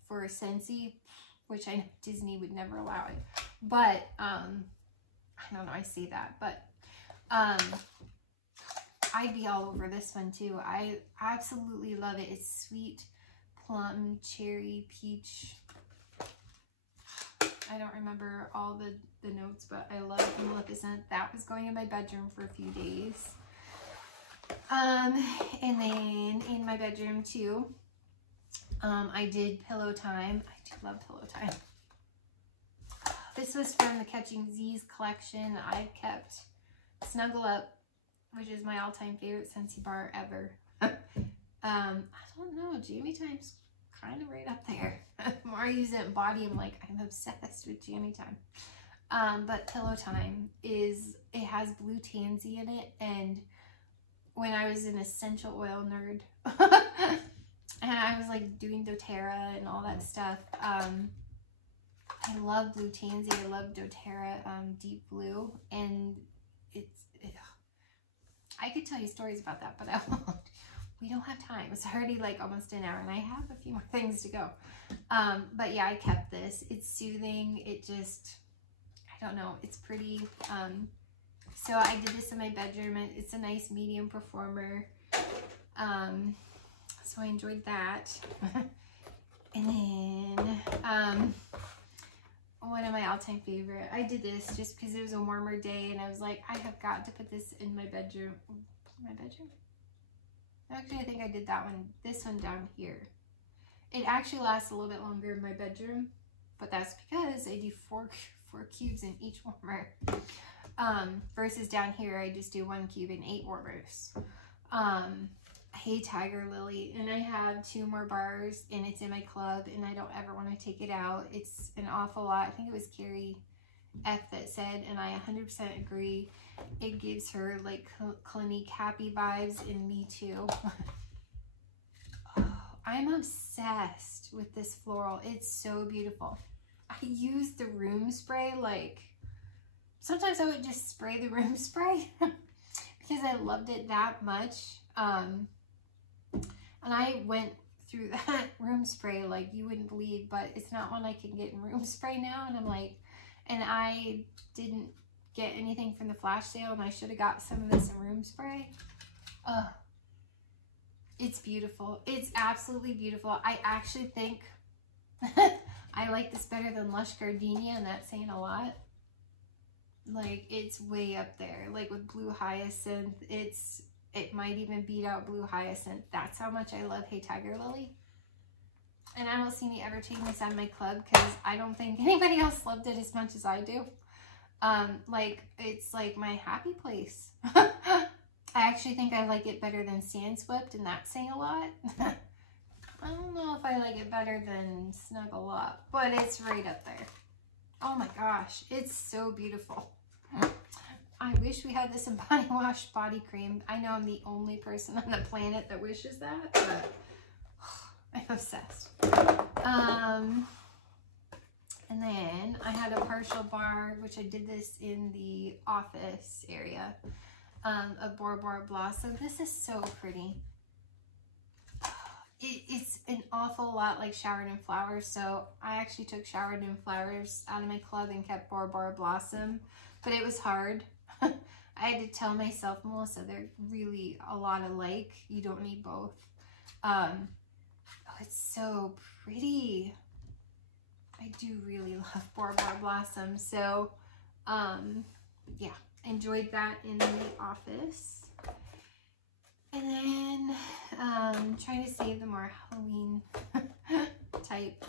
for a Scentsy, which I know Disney would never allow it, but I don't know, I see that, but I'd be all over this one too. I absolutely love it. It's sweet, plum, cherry, peach. I don't remember all the notes, but I love Maleficent. That was going in my bedroom for a few days. And then in my bedroom too, I did Pillow Time. I do love Pillow Time. This was from the Catching Z's collection. I've kept Snuggle Up, which is my all-time favorite Scentsy bar ever. I don't know, Jammy Time's kind of right up there. The more I use it in body, I'm like, I'm obsessed with Jammy Time. But Pillow Time is, it has blue tansy in it, and when I was an essential oil nerd, and I was like doing doTERRA and all that stuff, I love blue tansy. I love doTERRA deep blue, and I could tell you stories about that, but I won't. We don't have time. It's already like almost an hour, and I have a few more things to go. But yeah, I kept this. It's soothing. It just, I don't know. It's pretty. So I did this in my bedroom. It's a nice medium performer. So I enjoyed that. And then one of my all-time favorite, I did this just because it was a warmer day and I was like, I have got to put this in my bedroom. Actually, I think I did that one, this one down here. It actually lasts a little bit longer in my bedroom, but that's because I do four cubes in each warmer. Versus down here, I just do 1 cube in 8 warmers. Hey Tiger Lily, and I have 2 more bars, and it's in my club, and I don't ever want to take it out. It's an awful lot. I think it was Carrie F that said, and I 100% agree, it gives her like Clinique happy vibes, and me too. Oh, I'm obsessed with this floral. It's so beautiful. I use the room spray, like sometimes I would just spray the room spray because I loved it that much. And I went through that room spray like you wouldn't believe, but it's not one I can get in room spray now. And I'm like, and I didn't get anything from the flash sale, and I should have got some of this in room spray. It's beautiful. It's absolutely beautiful. I actually think I like this better than Lush Gardenia, and that's saying a lot. Like, it's way up there. Like with Blue Hyacinth, it might even beat out Blue Hyacinth. That's how much I love Hey Tiger Lily. And I don't see me ever taking this out of my club because I don't think anybody else loved it as much as I do. Like, it's like my happy place. I actually think I like it better than Sand Swept, and that's saying a lot. I don't know if I like it better than Snuggle Up, but it's right up there. Oh my gosh, it's so beautiful. I wish we had this in Body Wash body cream. I know I'm the only person on the planet that wishes that, but I'm obsessed. And then I had a partial bar, which I did this in the office area, of Bora Bora Blossom. This is so pretty. It's an awful lot like Showered in Flowers, so I actually took Showered in Flowers out of my club and kept Bora Bora Blossom, but it was hard. I had to tell myself, Melissa, they're really a lot alike. You don't need both. Oh, it's so pretty. I do really love Bora Bora Blossom. So, yeah, enjoyed that in the office. And then, trying to save the more Halloween type.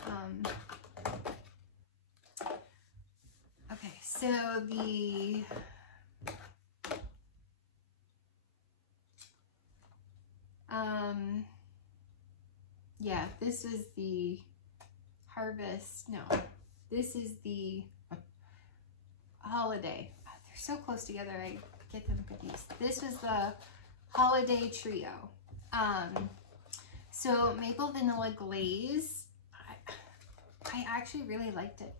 Okay, so the yeah, this is the Harvest. No, this is the Holiday. They're so close together, I get them confused. This was the Holiday Trio. So Maple Vanilla Glaze, I actually really liked it.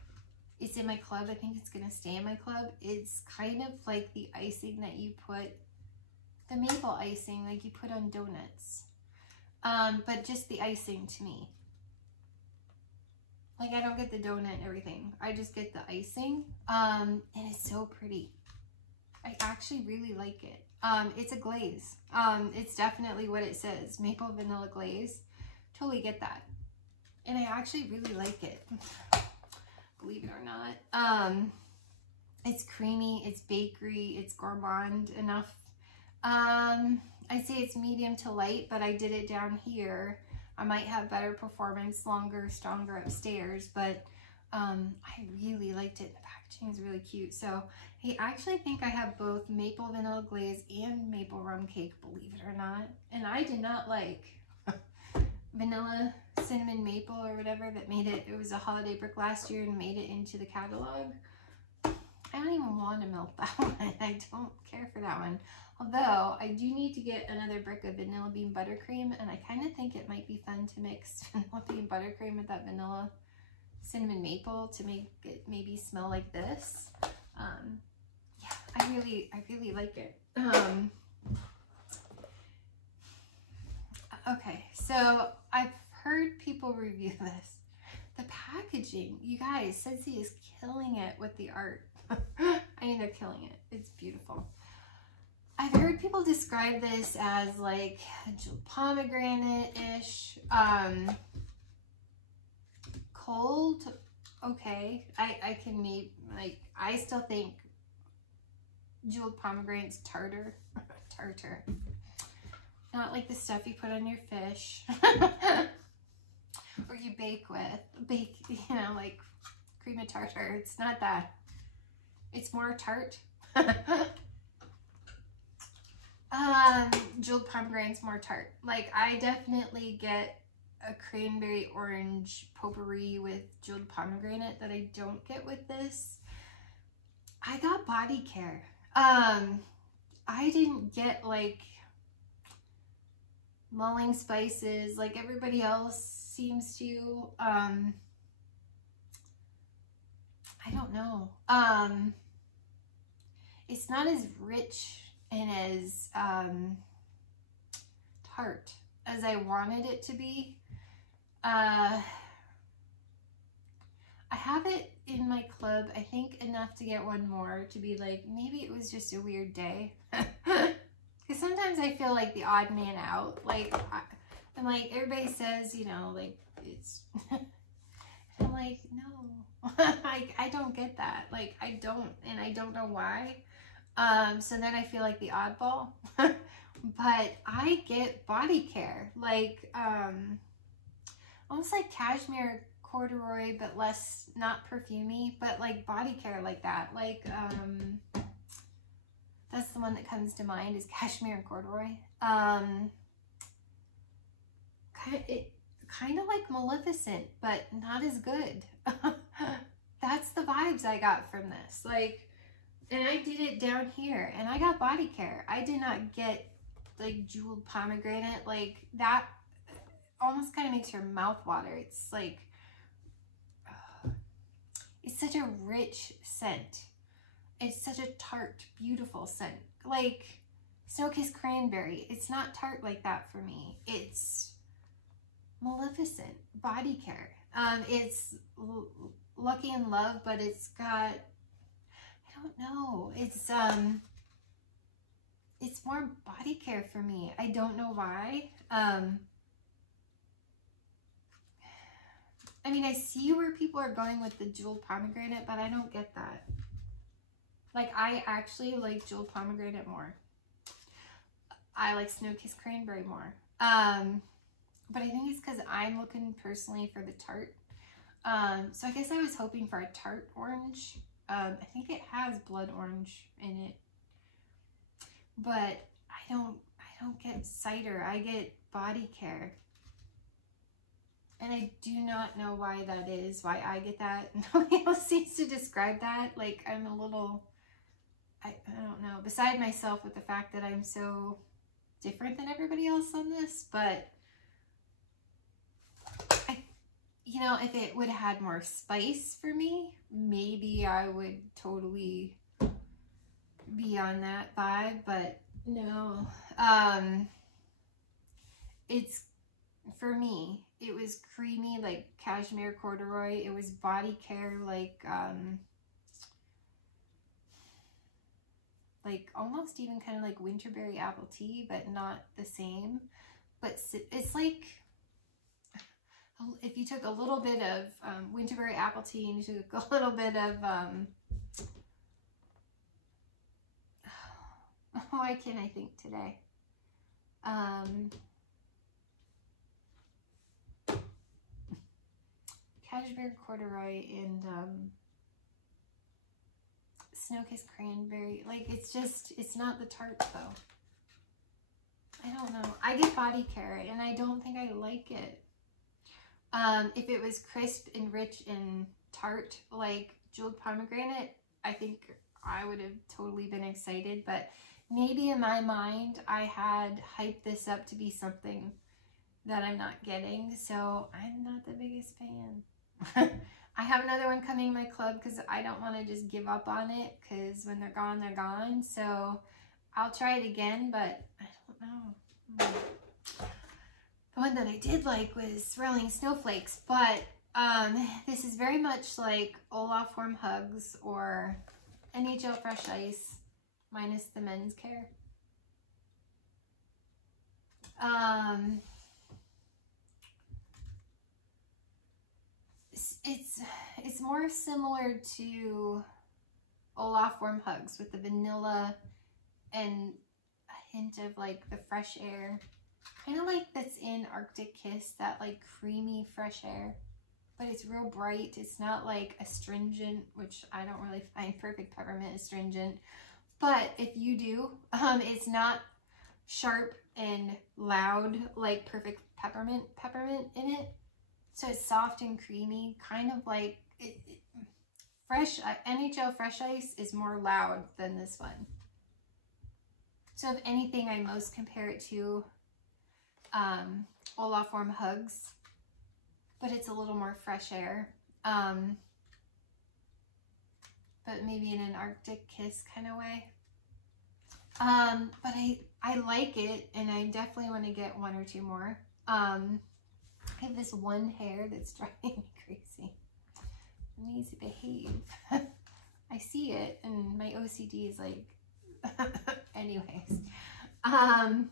It's in my club. I think it's gonna stay in my club. It's kind of like the icing that you put, the maple icing like you put on donuts, but just the icing to me. Like, I don't get the donut and everything. I just get the icing, and it's so pretty. I actually really like it. It's a glaze. It's definitely what it says, Maple Vanilla Glaze. Totally get that. And I actually really like it, believe it or not. It's creamy, it's bakery, it's gourmand enough. I'd say it's medium to light, but I did it down here. I might have better performance, longer, stronger upstairs, but I really liked it. The packaging is really cute. So I actually think I have both Maple Vanilla Glaze and Maple Rum Cake, believe it or not. And I did not like Vanilla Cinnamon Maple or whatever that made it. It was a holiday brick last year and made it into the catalog. I don't even want to milk that one. I don't care for that one. Although I do need to get another brick of Vanilla Bean Buttercream, and I kind of think it might be fun to mix Vanilla Bean Buttercream with that Vanilla Cinnamon Maple to make it maybe smell like this. Yeah, I really like it. Okay, so I've heard people review this. The packaging, you guys, Scentsy is killing it with the art. I I mean, they're killing it. It's beautiful. I've heard people describe this as like jeweled pomegranate-ish. Cold, okay. I can meet, like, I still think jeweled pomegranate's tartar. Tartar. Not like the stuff you put on your fish. Or you bake with. Bake, you know, like cream of tartar. It's not that. It's more tart. Jeweled pomegranate's more tart. Like, I definitely get a cranberry orange potpourri with jeweled pomegranate that I don't get with this. I got body care. I didn't get like mulling spices like everybody else seems to. I don't know. It's not as rich and as tart as I wanted it to be. I have it in my club, I think enough to get one more to be like, maybe it was just a weird day. Because sometimes I feel like the odd man out. Like, I'm like, everybody says, you know, like, it's... I'm like, no. I don't get that. Like, I don't, and I don't know why. So then I feel like the oddball. But I get body care. Like, almost like cashmere corduroy, but less, not perfumey, but like body care like that. Like, that's the one that comes to mind is cashmere and corduroy. Kind of like Maleficent, but not as good. That's the vibes I got from this. Like, and I did it down here, and I got body care. I did not get like jeweled pomegranate. Like, that almost kind of makes your mouth water. It's like, it's such a rich scent. It's such a tart, beautiful scent. Like snow-kissed cranberry. It's not tart like that for me. It's Maleficent body care. It's Lucky in Love, but it's got, I don't know. It's more body care for me. I don't know why. I mean, I see where people are going with the jeweled pomegranate, but I don't get that. Like, I actually like jeweled pomegranate more. I like snow-kissed cranberry more. But I think it's because I'm looking personally for the tart. So I guess I was hoping for a tart orange. I think it has blood orange in it. But I don't get cider. I get body care. And I do not know why that is, why I get that. Nobody else seems to describe that. Like, I'm a little, I don't know, beside myself with the fact that I'm so different than everybody else on this. But, you know, if it would have had more spice for me, maybe I would totally be on that vibe. But no, it's, for me, it was creamy, like cashmere corduroy. It was body care, like almost even kind of like winterberry apple tea, but not the same. But it's like, if you took a little bit of winterberry apple tea and you took a little bit of, why can't I think today? Cashmere corduroy and snow-kissed cranberry. Like, it's just, it's not the tart though. I don't know. I get body care and I don't think I like it. If it was crisp and rich and tart like jeweled pomegranate, I think I would have totally been excited. But maybe in my mind, I had hyped this up to be something that I'm not getting. So I'm not the biggest fan. I have another one coming in my club because I don't want to just give up on it, because when they're gone, they're gone. So I'll try it again, but I don't know. The one that I did like was Swirling Snowflakes, but this is very much like Olaf Warm Hugs or NHL Fresh Ice minus the men's care. It's more similar to Olaf Warm Hugs with the vanilla and a hint of like the fresh air. Kind of like that's in Arctic Kiss, that like creamy fresh air. But it's real bright. It's not like astringent, which I don't really find Perfect Peppermint astringent. But if you do, it's not sharp and loud like Perfect Peppermint in it. So it's soft and creamy, kind of like fresh. NHL Fresh Ice is more loud than this one. So if anything, I most compare it to Olaf Warm Hugs, but it's a little more fresh air. But maybe in an Arctic Kiss kind of way. But I like it, and I definitely want to get one or two more. I have this one hair that's driving me crazy. It needs to behave. I see it, and my OCD is like, anyways. I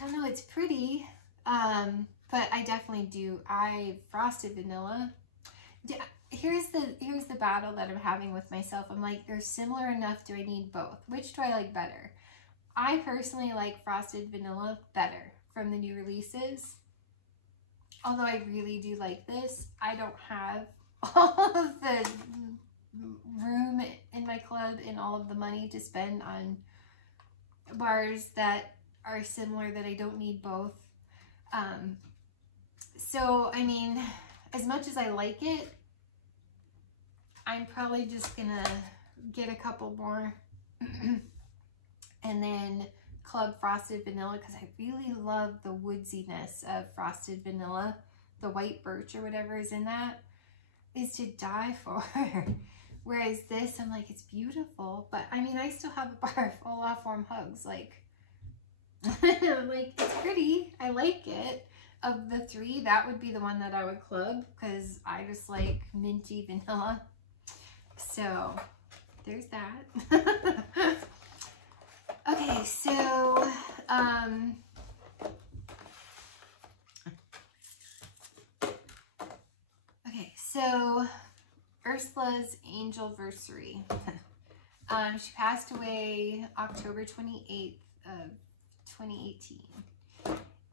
don't know, it's pretty, but I definitely do. Frosted vanilla. Here's the battle that I'm having with myself. I'm like, they're similar enough. Do I need both? Which do I like better? I personally like frosted vanilla better from the new releases. Although I really do like this, I don't have all of the room in my club and all of the money to spend on bars that are similar, that I don't need both. So, I mean, as much as I like it, I'm probably just gonna get a couple more and then club frosted vanilla, because I really love the woodsiness of frosted vanilla. The white birch or whatever is in that is to die for. Whereas this, I'm like, it's beautiful, but I mean, I still have a bar of Olaf Warm Hugs. Like, like, it's pretty. I like it. Of the three, that would be the one that I would club, because I just like minty vanilla. So there's that. Okay, so Ursula's Angelversary. She passed away October 28th of 2018.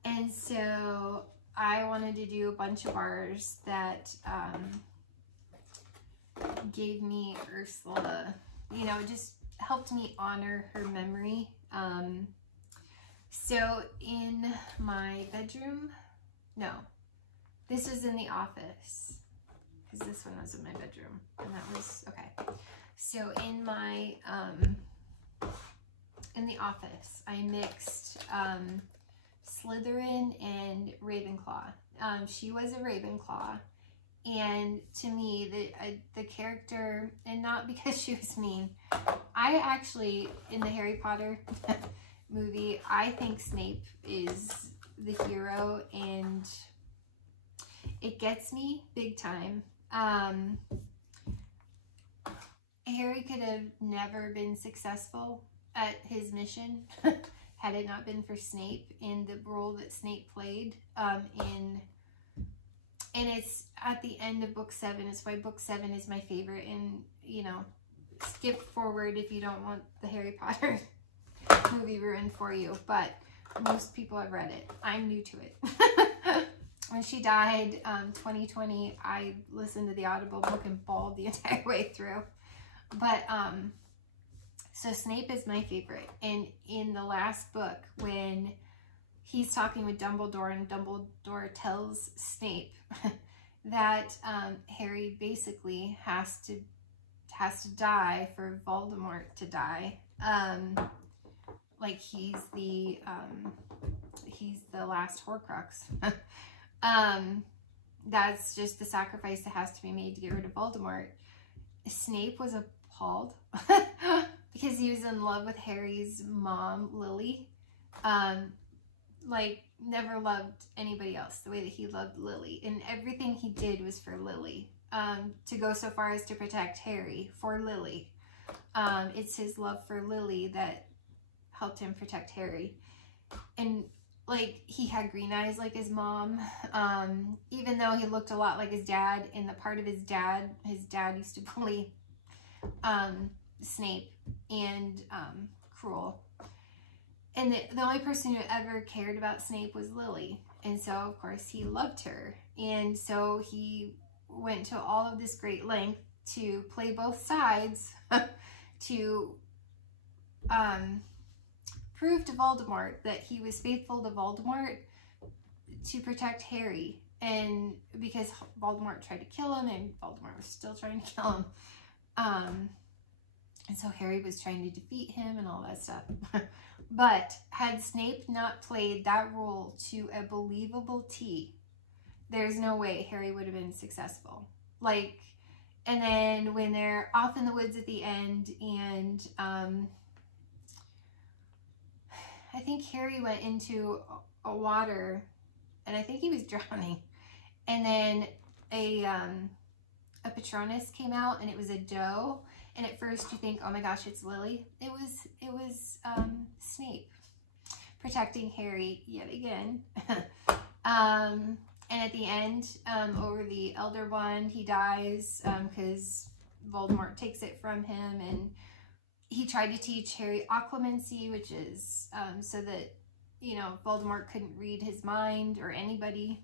And so I wanted to do a bunch of bars that gave me Ursula, you know, just helped me honor her memory. So in my bedroom, no, this was in the office, because this one was in my bedroom, and that was, okay. So in my, in the office, I mixed Slytherin and Ravenclaw. She was a Ravenclaw, and to me, the character, and not because she was mean, I actually, in the Harry Potter movie, I think Snape is the hero, and it gets me big time. Harry could have never been successful at his mission had it not been for Snape and the role that Snape played and it's at the end of book 7. It's why book 7 is my favorite. And, you know, skip forward if you don't want the Harry Potter movie ruined for you. But most people have read it. I'm new to it. When she died, 2020, I listened to the Audible book and bawled the entire way through. But, so Snape is my favorite. And in the last book, when he's talking with Dumbledore and Dumbledore tells Snape that Harry basically has to die for Voldemort to die. Like he's the last Horcrux. That's just the sacrifice that has to be made to get rid of Voldemort. Snape was appalled because he was in love with Harry's mom, Lily. Like, never loved anybody else the way that he loved Lily. And everything he did was for Lily. to go so far as to protect Harry for Lily. It's his love for Lily that helped him protect Harry. And like, he had green eyes like his mom, even though he looked a lot like his dad. In the part of his dad used to bully Snape and Cruel. And the only person who ever cared about Snape was Lily. And so, of course, he loved her. And so he went to all of this great length to play both sides to prove to Voldemort that he was faithful to Voldemort to protect Harry. And because Voldemort tried to kill him, and Voldemort was still trying to kill him. And so Harry was trying to defeat him and all that stuff. But had Snape not played that role to a believable T, there's no way Harry would have been successful. Like, and then when they're off in the woods at the end, and I think Harry went into a water, and I think he was drowning. And then a Patronus came out, and it was a doe. And at first you think, oh my gosh, it's Lily. It was Snape protecting Harry yet again. And at the end, over the Elder Wand, he dies because Voldemort takes it from him, and he tried to teach Harry occlumency, which is so that, you know, Voldemort couldn't read his mind or anybody,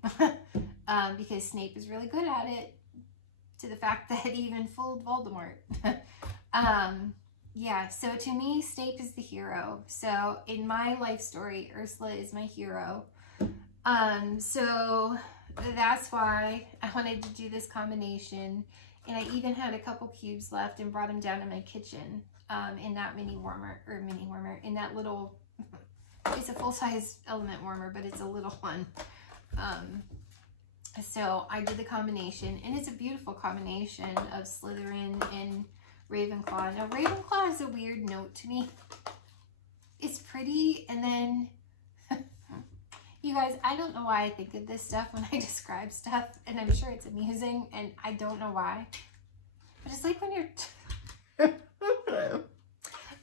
because Snape is really good at it, to the fact that he even fooled Voldemort. Yeah, so to me, Snape is the hero. So in my life story, Ursula is my hero. So that's why I wanted to do this combination. And I even had a couple cubes left and brought them down to my kitchen in that in that little, it's a full-size element warmer, but it's a little one. So I did the combination, and it's a beautiful combination of Slytherin and Ravenclaw. Now, Ravenclaw is a weird note to me. It's pretty, and then, you guys, I don't know why I think of this stuff when I describe stuff, and I'm sure it's amusing, and I don't know why. But it's like when you're...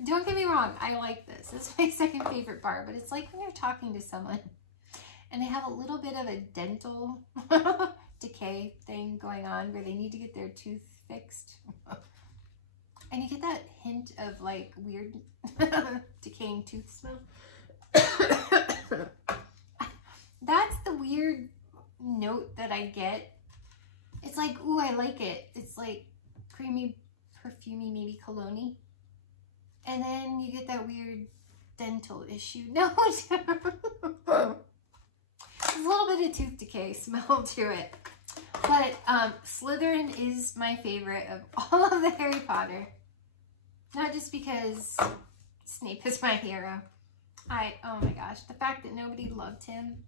Don't get me wrong, I like this. It's my second favorite bar, but it's like when you're talking to someone, and they have a little bit of a dental decay thing going on where they need to get their tooth fixed. And you get that hint of like weird decaying tooth smell. That's the weird note that I get. It's like, ooh, I like it. It's like creamy, perfumey, maybe cologne-y. And then you get that weird dental issue. No, there's a little bit of tooth decay smell to it. But Slytherin is my favorite of all of the Harry Potter. Not just because Snape is my hero. Oh my gosh, the fact that nobody loved him.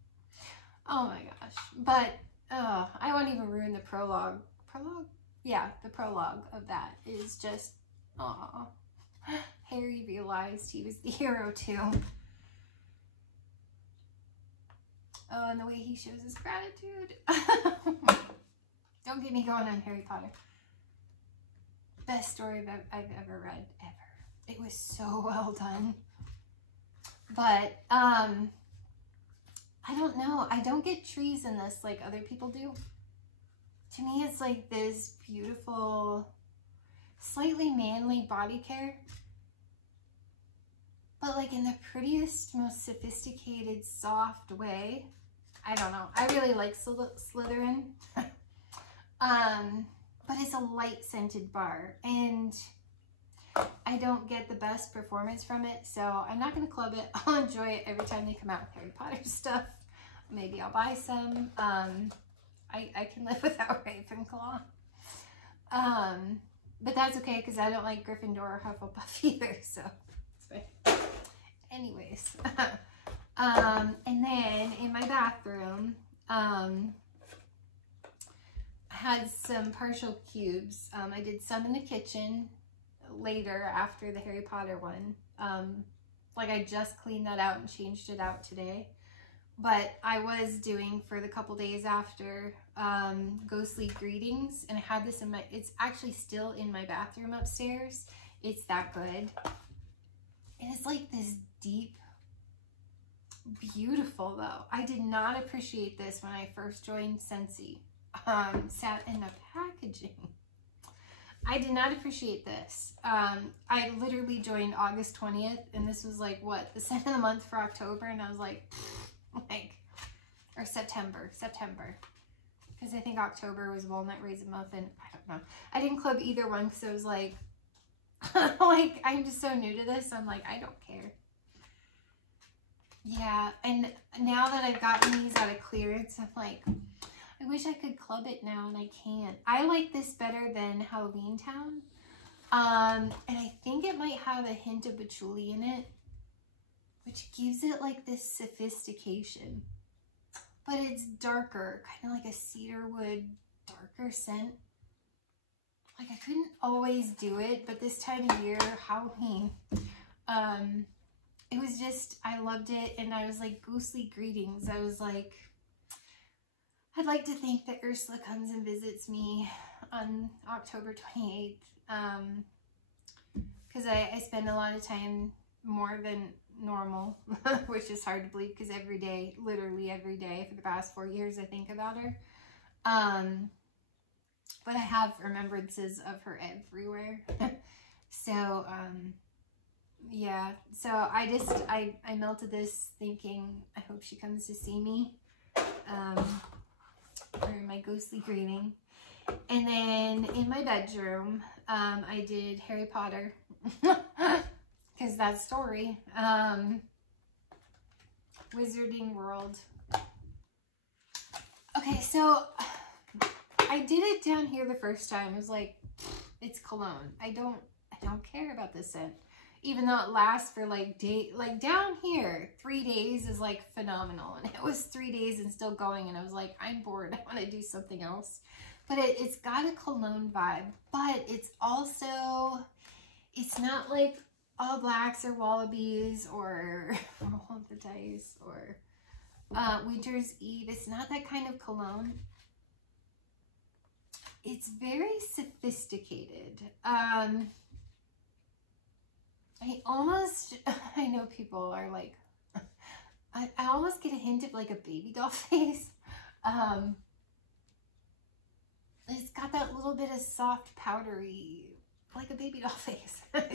Oh my gosh. But I won't even ruin the prologue. Prologue? Yeah, the prologue of that is just, aw. Harry realized he was the hero too. Oh, and the way he shows his gratitude. Don't get me going on Harry Potter. Best story I've ever read, ever. It was so well done. But, I don't know. I don't get trees in this like other people do. To me, it's like this beautiful, slightly manly body care. But like in the prettiest, most sophisticated, soft way. I don't know. I really like Slytherin. But it's a light scented bar, and I don't get the best performance from it, so I'm not going to club it. I'll enjoy it every time they come out with Harry Potter stuff. Maybe I'll buy some. I can live without Ravenclaw. But that's okay, because I don't like Gryffindor or Hufflepuff either, so it's fine. Anyways. And then in my bathroom, I had some partial cubes. I did some in the kitchen later after the Harry Potter one. Like I just cleaned that out and changed it out today. but I was doing for the couple days after ghostly greetings, and I had this in my, it's actually still in my bathroom upstairs. It's that good. And it's like this deep, beautiful though. I did not appreciate this when I first joined Scentsy. Sat in the packaging. I did not appreciate this. I literally joined August 20th, and this was like, what, the scent of the month for October, and I was like, or September, because I think October was walnut raisin muffin. I don't know. I didn't club either one because I was like, like, I'm just so new to this. I'm like, I don't care. Yeah, and now that I've gotten these out of clearance, I'm like, I wish I could club it now, and I can't. I like this better than Halloween Town. And I think it might have a hint of patchouli in it, which gives it like this sophistication. But it's darker, kind of like a cedarwood darker scent. Like, I couldn't always do it, but this time of year, Halloween, it was just, I loved it. And I was like, ghostly greetings. I was like, I'd like to think that Ursula comes and visits me on October 28th. Because I spend a lot of time more than normal, which is hard to believe because every day, literally every day for the past 4 years, I think about her. But I have remembrances of her everywhere. So, yeah. So I melted this thinking, I hope she comes to see me. For my ghostly greeting. And then in my bedroom, I did Harry Potter. Because that story. Wizarding World. Okay, so I did it down here the first time. It was like, it's cologne. I don't care about this scent. Even though it lasts for like down here, 3 days is like phenomenal. And it was 3 days and still going. And I was like, I'm bored. I want to do something else. But it's got a cologne vibe. But it's also, it's not like All Blacks or Wallabies or Roll of the Dice or Winter's Eve. It's not that kind of cologne. It's very sophisticated. I know people are like, I almost get a hint of like a baby doll face. It's got that little bit of soft powdery, like a baby doll face. I don't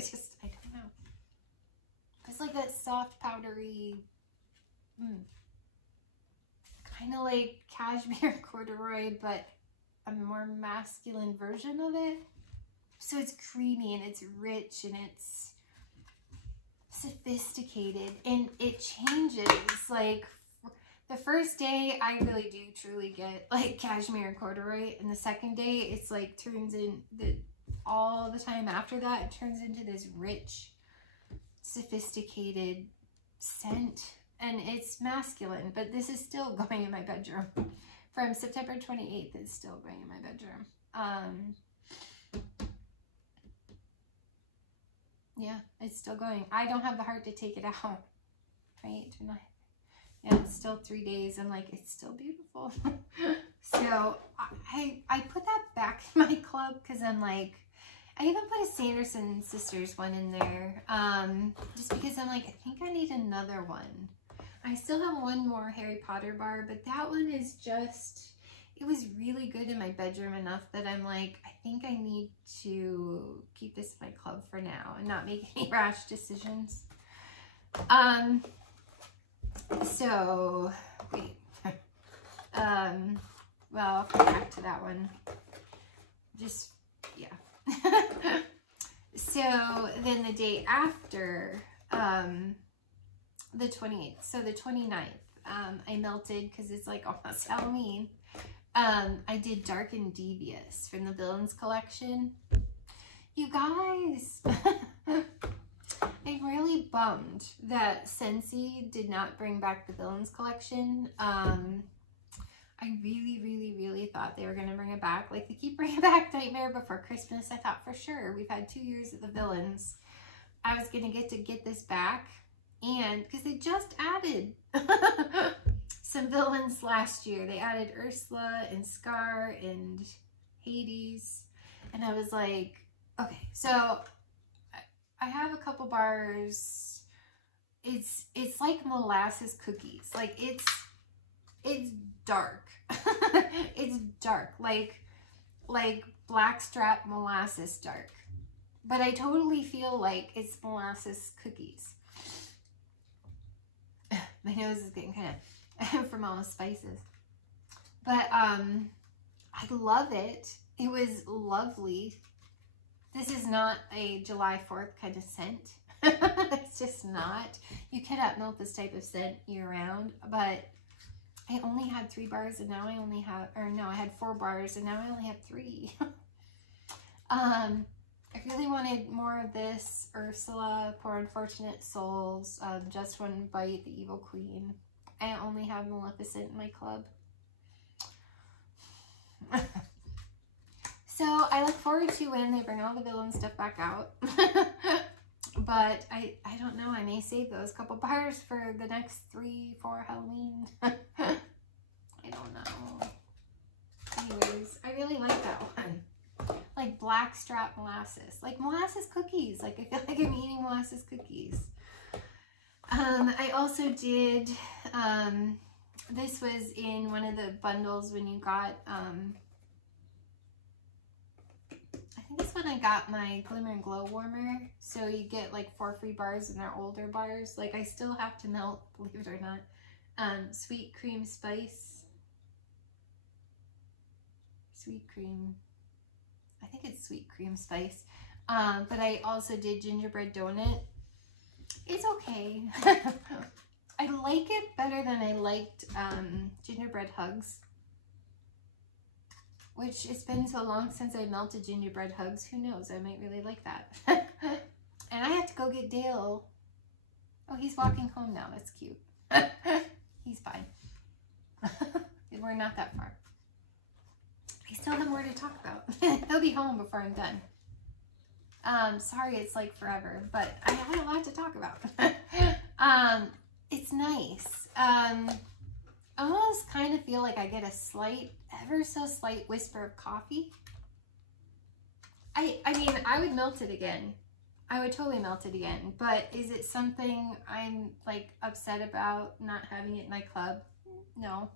know. It's like that soft powdery, kind of like cashmere corduroy, but a more masculine version of it. So it's creamy and it's rich and it's sophisticated, and it changes. Like the first day I really do truly get like cashmere and corduroy, and the second day it's like turns in all the time after that it turns into this rich, sophisticated scent, and it's masculine. But this is still going in my bedroom from September 28th. It's still going in my bedroom. Yeah, it's still going. I don't have the heart to take it out, right? Yeah, it's still 3 days, and like, it's still beautiful. So I put that back in my club because I'm like, I even put a Sanderson Sisters one in there, just because I'm like, I think I need another one. I still have one more Harry Potter bar, but that one is just, it was really good in my bedroom enough that I'm like, I think I need to keep this in my club for now and not make any rash decisions. So, wait. Well, I'll come back to that one. Just, yeah. So, then the day after, the 28th, so the 29th, I melted, because it's like almost Halloween. I did Dark and Devious from the Villains collection. You guys, I'm really bummed that Scentsy did not bring back the Villains collection. I really thought they were going to bring it back. Like, they keep bringing back Nightmare Before Christmas. I thought for sure, we've had 2 years of the Villains, I was going to get this back. And because they just added some villains last year. They added Ursula and Scar and Hades. And I was like, okay, so I have a couple bars. It's like molasses cookies. Like it's dark. It's dark. Like blackstrap molasses dark. But I totally feel like it's molasses cookies. My nose is getting kind of from all the spices. But I love it. It was lovely. This is not a July 4th kind of scent. It's just not. You cannot melt this type of scent year round. But I only had 3 bars and now I only have, or no, I had 4 bars and now I only have 3. I really wanted more of this Ursula, Poor Unfortunate Souls, Just One Bite, The Evil Queen. I only have Maleficent in my club. So I look forward to when they bring all the villain stuff back out. But I don't know, I may save those couple bars for the next 3-4 Halloween. I don't know. Anyways, I really like that one. Like blackstrap molasses. Like molasses cookies. Like I feel like I'm eating molasses cookies. I also did, this was in one of the bundles when you got, I think this one I got my Glimmer and Glow warmer. So you get like 4 free bars and they're older bars. Like I still have to melt, believe it or not, sweet cream spice. Sweet cream. I think it's sweet cream spice. But I also did gingerbread donut. It's okay. I like it better than I liked gingerbread hugs. Which it's been so long since I melted gingerbread hugs. Who knows? I might really like that. And I have to go get Dale. Oh, he's walking home now. That's cute. He's fine. We're not that far. I still have more to talk about. He'll be home before I'm done. Sorry it's like forever, but I had a lot to talk about. It's nice. I almost kind of feel like I get a slight, ever so slight whisper of coffee. I mean, I would melt it again. I would totally melt it again, but is it something I'm like upset about not having it in my club? No.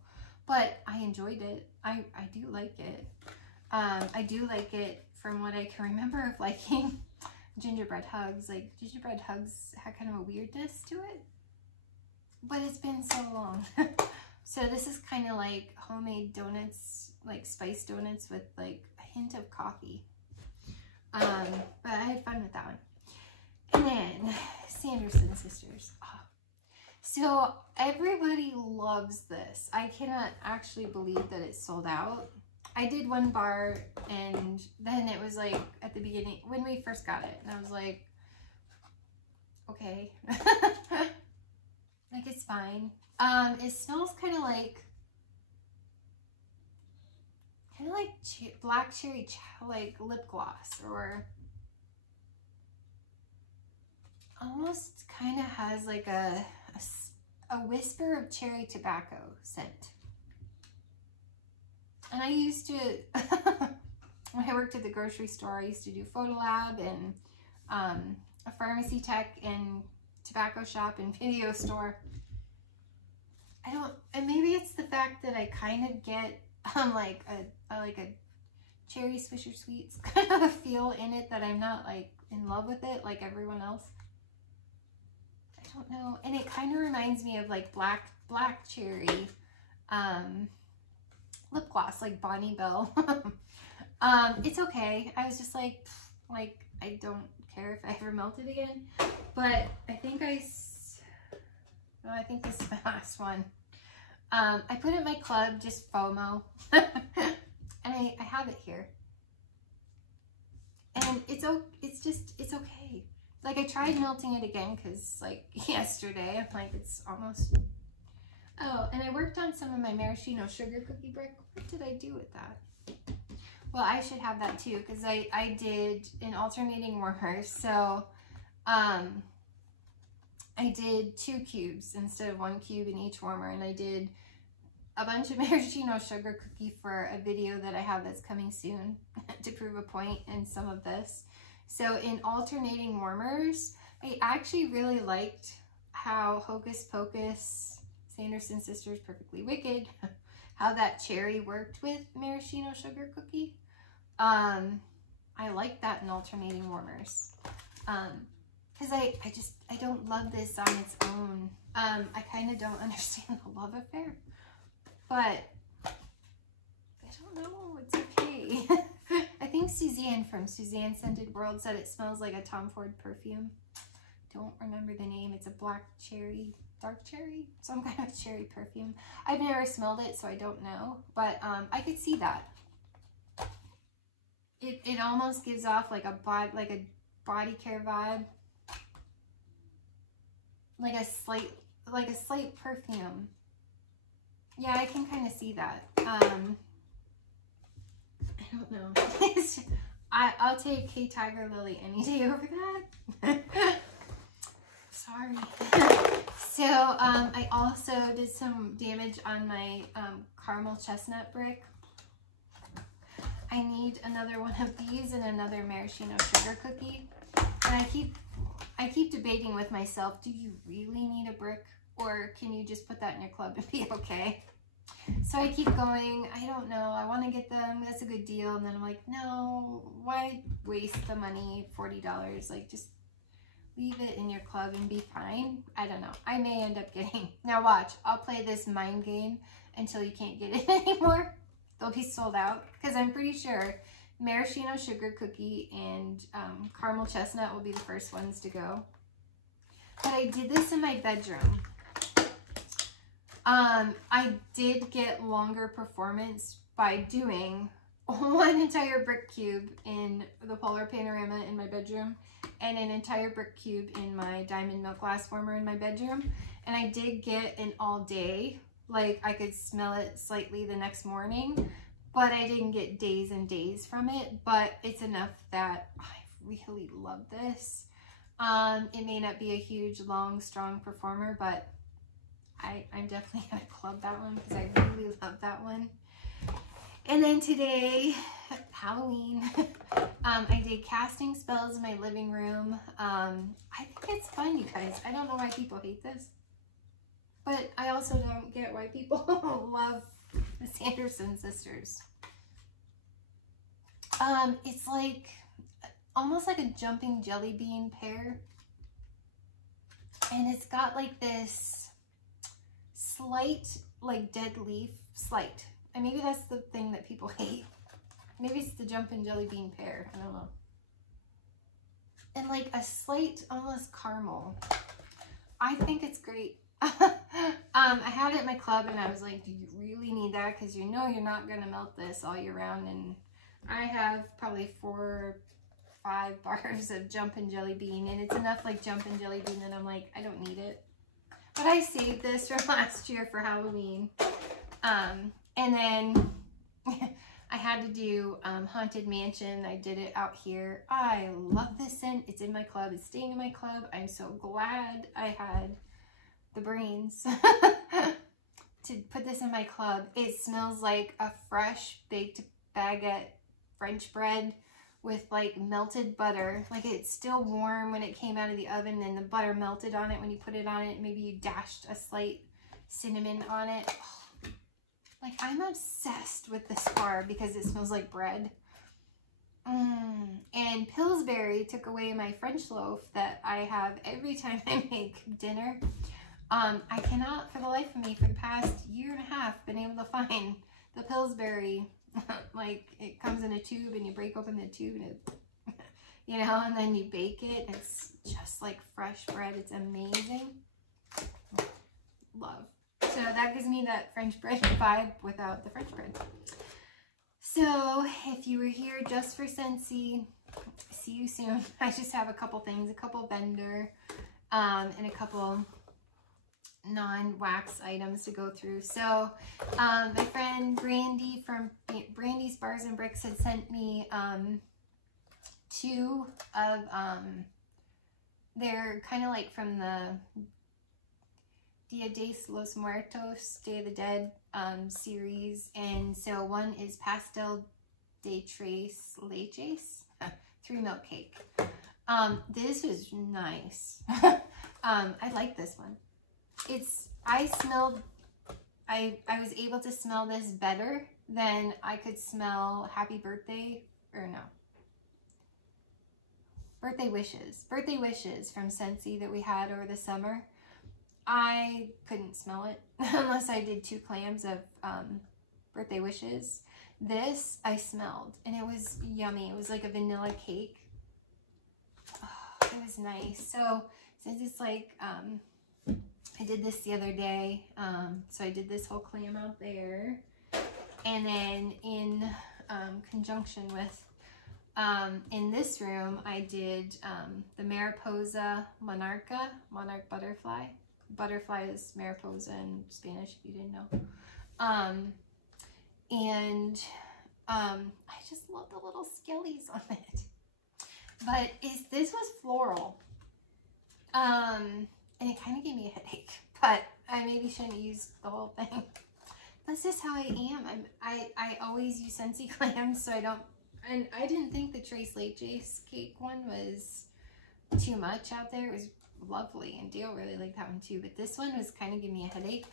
But I enjoyed it. I do like it. I do like it from what I can remember of liking gingerbread hugs. Like gingerbread hugs had kind of a weirdness to it. But it's been so long. So this is kind of like homemade donuts, like spice donuts with like a hint of coffee. But I had fun with that one. And then Sanderson Sisters. Oh. So everybody loves this. I cannot actually believe that it's sold out. I did 1 bar and then it was like at the beginning when we first got it and I was like, okay. Like it's fine. It smells kind of like black cherry like lip gloss, or almost kind of has like a whisper of cherry tobacco scent. And I used to, when I worked at the grocery store, I used to do photo lab and a pharmacy tech and tobacco shop and video store. And maybe it's the fact that I kind of get like a cherry Swisher Sweets kind of a feel in it, that I'm not like in love with it like everyone else. I don't know. And it kind of reminds me of like black cherry lip gloss, like Bonnie Bell. It's okay. I was just like I don't care if I ever melt it again. But I think this is my last one. I put it in my club, just FOMO. And I have it here. And it's okay. Like I tried melting it again because like yesterday, I'm like, it's almost. Oh, and I worked on some of my maraschino sugar cookie brick. What did I do with that? Well, I should have that too, because I did an alternating warmer. So I I did 2 cubes instead of 1 cube in each warmer, and I did a bunch of maraschino sugar cookie for a video that I have that's coming soon to prove a point in some of this. So in alternating warmers, I actually really liked how Hocus Pocus, Sanderson Sisters Perfectly Wicked, how that cherry worked with maraschino sugar cookie. I like that in alternating warmers. Because I don't love this on its own. I kind of don't understand the love affair. But I don't know, it's okay. I think Suzanne from Suzanne Scented World said it smells like a Tom Ford perfume. Don't remember the name. It's a black cherry, dark cherry, some kind of cherry perfume. I've never smelled it, so I don't know. But I could see that. It almost gives off like a body care vibe, like a slight perfume. Yeah, I can kind of see that. I don't know. I'll take K Tiger Lily any day over that. Sorry. So I also did some damage on my caramel chestnut brick. I need another one of these and another maraschino sugar cookie. And I keep debating with myself, do you really need a brick, or can you just put that in your club and be okay? So I keep going, I don't know, I want to get them, that's a good deal. And then I'm like, no, why waste the money, $40? Like, just leave it in your club and be fine. I don't know. I may end up getting, now watch, I'll play this mind game until you can't get it anymore. They'll be sold out, because I'm pretty sure maraschino sugar cookie and caramel chestnut will be the first ones to go. But I did this in my bedroom. I did get longer performance by doing one entire brick cube in the Polar Panorama in my bedroom and an entire brick cube in my Diamond Milk Glass Warmer in my bedroom. And I did get an all day, like I could smell it slightly the next morning, but I didn't get days and days from it. But it's enough that I really love this. It may not be a huge, long, strong performer, but I'm definitely going to club that one because I really love that one. And then today, Halloween, I did casting spells in my living room. I think it's fun, you guys. I don't know why people hate this, but I also don't get why people love the Sanderson Sisters. It's like, almost like a jumping jelly bean pear. And it's got like this slight, like dead leaf, slight. And maybe that's the thing that people hate. Maybe it's the jumping jelly bean pear. I don't know. And like a slight, almost caramel. I think it's great. I had it in my club and I was like, do you really need that? Because you know you're not going to melt this all year round. And I have probably 4 or 5 bars of jumping jelly bean. And it's enough like jumping jelly bean that I'm like, I don't need it. But I saved this from last year for Halloween. And then I had to do Haunted Mansion. I did it out here. I love this scent. It's in my club. It's staying in my club. I'm so glad I had the brains to put this in my club. It smells like a fresh baked baguette French bread with like melted butter. Like it's still warm when it came out of the oven and the butter melted on it when you put it on it. Maybe you dashed a slight cinnamon on it. Oh, like I'm obsessed with this bar because it smells like bread. And Pillsbury took away my French loaf that I have every time I make dinner. I cannot for the life of me for the past year and a half been able to find the Pillsbury. Like it comes in a tube and you break open the tube and it, you know, and then you bake it. It's just like fresh bread. It's amazing. Love. So that gives me that French bread vibe without the French bread. So if you were here just for Scentsy, see you soon. I just have a couple things, a couple vendor, and a couple non-wax items to go through. So my friend Brandy from Brandy's Bars and Bricks had sent me 2 of They're kind of like from the Dia de los Muertos, Day of the Dead series. And so one is Pastel de Tres Leches, 3-milk cake. This was nice. I like this one. I was able to smell this better than I could smell Happy Birthday, or no, Birthday Wishes from Scentsy that we had over the summer. I couldn't smell it unless I did 2 clams of Birthday Wishes. This I smelled, and it was yummy. It was like a vanilla cake. Oh, it was nice. So since it's like, I did this the other day, so I did this whole clam out there, and then in conjunction with, in this room, I did the Mariposa Monarca, monarch butterfly. Butterfly is mariposa in Spanish, if you didn't know. And I just love the little skillies on it. But this was floral. And it kind of gave me a headache, but I maybe shouldn't use the whole thing. That's just how I am. I always use Scentsy clams, so I don't, and I didn't think the Tres Leches cake one was too much out there. It was lovely, and Dale really liked that one too, but this one was kind of giving me a headache.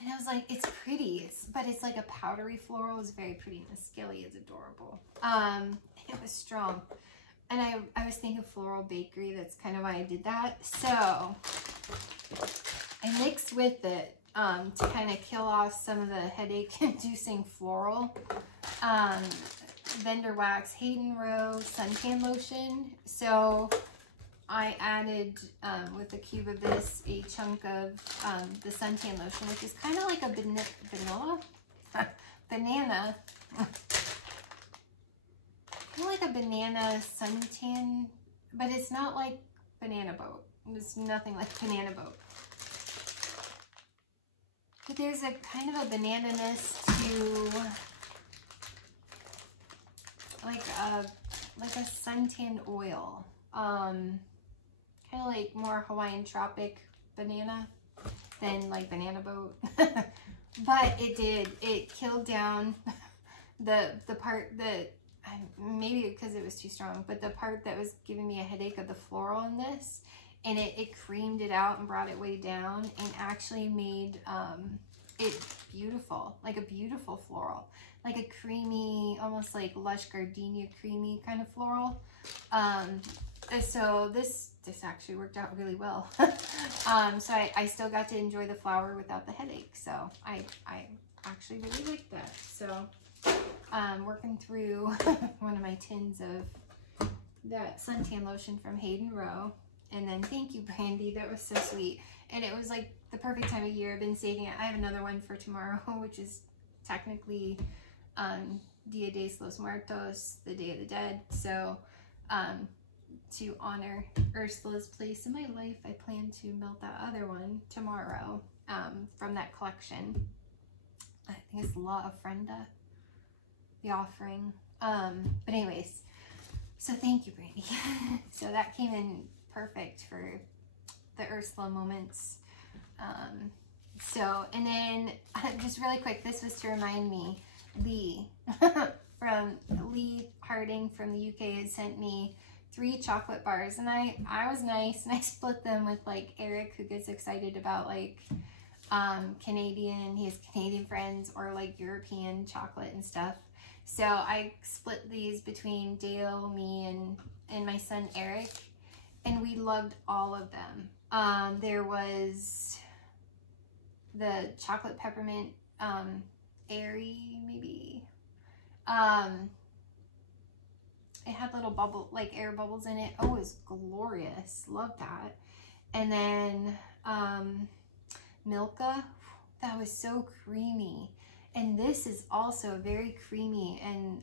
And I was like, it's pretty, but it's like a powdery floral. It's very pretty, and the skilly is adorable. It was strong. And I was thinking floral bakery. That's kind of why I did that. So I mixed with it to kind of kill off some of the headache-inducing floral. Vendor Wax Hayden Row suntan lotion. So I added, with a cube of this, a chunk of the suntan lotion, which is kind of like a banana, kind of like a banana suntan, but it's not like Banana Boat. It's nothing like Banana Boat. But there's a kind of a banana-ness to like a suntan oil. Kind of like more Hawaiian tropic banana than like Banana Boat. But it killed down the part that, maybe because it was too strong, but the part that was giving me a headache of the floral in this, and it creamed it out and brought it way down, and actually made it beautiful, like a beautiful floral, like a creamy, almost like lush gardenia creamy kind of floral. So this actually worked out really well. So I still got to enjoy the flower without the headache. So I actually really like that. So working through one of my tins of that suntan lotion from Hayden Row. And then thank you, Brandy. That was so sweet. And it was like the perfect time of year. I've been saving it. I have another one for tomorrow, which is technically Dia de los Muertos, the Day of the Dead. So to honor Ursula's place in my life, I plan to melt that other one tomorrow from that collection. I think it's La Ofrenda, the offering. But anyways, so thank you, Brandy. So that came in perfect for the Ursula moments. So, and then just really quick, this was to remind me, Lee from Lee Harding from the UK had sent me 3 chocolate bars, and I was nice and I split them with like Eric, who gets excited about like Canadian, he has Canadian friends, or like European chocolate and stuff. So I split these between Dale, me, and my son Eric, and we loved all of them. There was the chocolate peppermint airy, maybe. It had little bubble, like air bubbles in it. Oh, it was glorious. Love that. And then Milka, that was so creamy. And this is also very creamy, and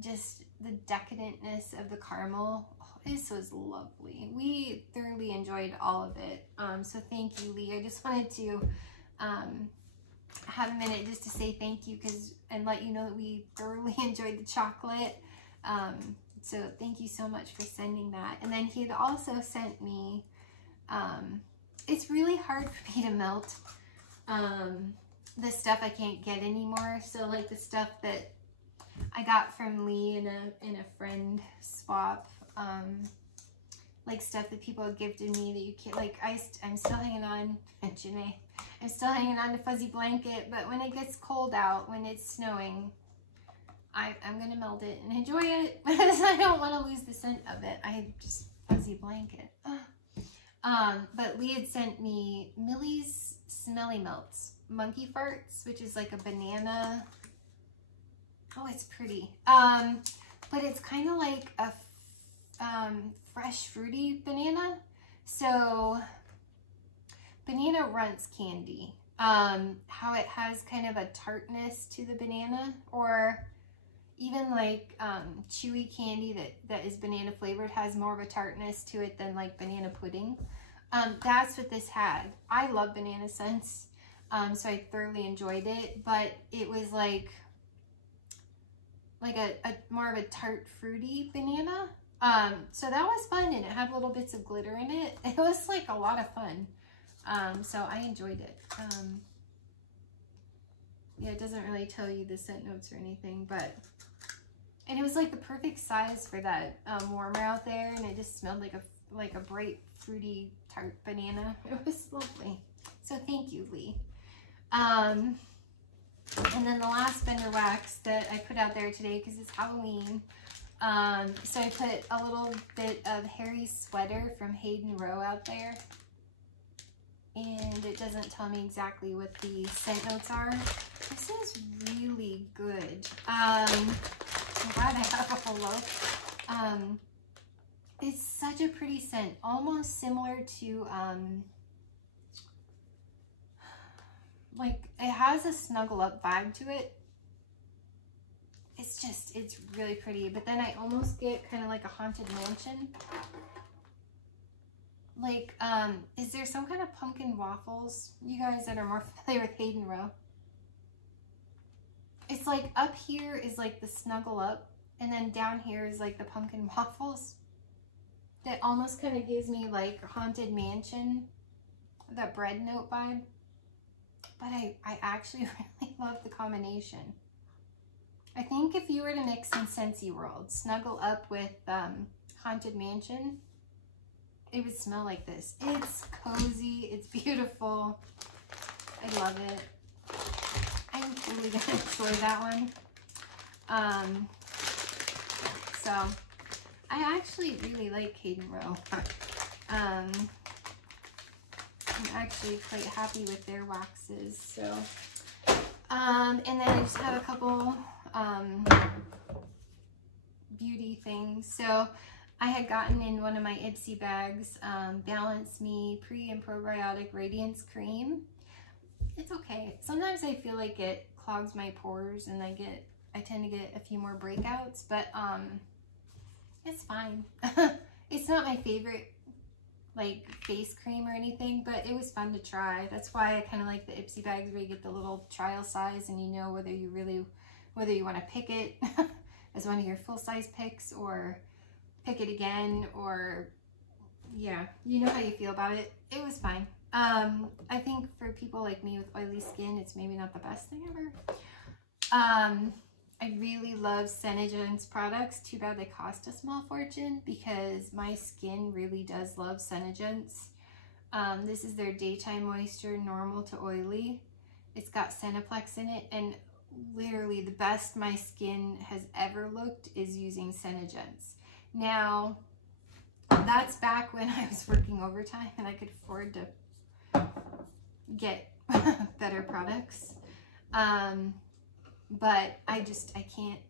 just the decadentness of the caramel. Oh, this was lovely. We thoroughly enjoyed all of it. So thank you, Lee. I just wanted to have a minute just to say thank you, and let you know that we thoroughly enjoyed the chocolate. So thank you so much for sending that. And then he had also sent me, it's really hard for me to melt the stuff I can't get anymore. So like the stuff that I got from Lee in a friend swap, like stuff that people have gifted me that you can't, like I'm still hanging on, and Janae, I'm still hanging on to Fuzzy Blanket, but when it gets cold out, when it's snowing, I'm gonna melt it and enjoy it because I don't want to lose the scent of it. I just Fuzzy Blanket. But Lee had sent me Millie's Smelly Melts Monkey Farts, which is like a banana. Oh, it's pretty. But it's kind of like a fresh fruity banana. So banana runts candy. How it has kind of a tartness to the banana, or even like chewy candy that is banana flavored has more of a tartness to it than like banana pudding. That's what this had. I love banana scents, so I thoroughly enjoyed it, but it was like a more of a tart fruity banana. So that was fun, and it had little bits of glitter in it. It was like a lot of fun. So I enjoyed it. Yeah, it doesn't really tell you the scent notes or anything, but, and it was like the perfect size for that warmer out there, and it just smelled like a bright fruity tart banana. It was lovely. So thank you, Lee. And then the last Bender wax that I put out there today, because it's Halloween, so I put a little bit of Harry's Sweater from Hayden Rowe out there. And it doesn't tell me exactly what the scent notes are. This is really good. I'm glad I have a whole loaf. It's such a pretty scent, almost similar to, like, it has a snuggle up vibe to it. It's really pretty, but then I almost get kind of like a haunted mansion. Like, is there some kind of pumpkin waffles, you guys that are more familiar with Hayden Rowe? It's like up here is like the snuggle up, and then down here is like the pumpkin waffles. That almost kind of gives me like haunted mansion, that bread note vibe. But I actually really love the combination. I think if you were to mix in Scentsy World, snuggle up with haunted mansion, it would smell like this. It's cozy, it's beautiful. I love it. I'm totally gonna enjoy that one. So I actually really like Hayden Rowe. I'm actually quite happy with their waxes. So, and then I just have a couple beauty things. So I had gotten in one of my Ipsy bags, Balance Me Pre and Probiotic Radiance Cream. It's okay. Sometimes I feel like it clogs my pores and I tend to get a few more breakouts, but it's fine. It's not my favorite like face cream or anything, but it was fun to try. That's why I kind of like the Ipsy bags where you get the little trial size and you know whether you want to pick it as one of your full-size picks or pick it again, or yeah, you know how you feel about it. It was fine. I think for people like me with oily skin, it's maybe not the best thing ever. I really love Scentagen's products. Too bad they cost a small fortune because my skin really does love Scentagen's. This is their Daytime Moisture Normal to Oily. It's got Scentaplex in it, and literally the best my skin has ever looked is using Scentagen's. Now, that's back when I was working overtime and I could afford to get better products. But I can't.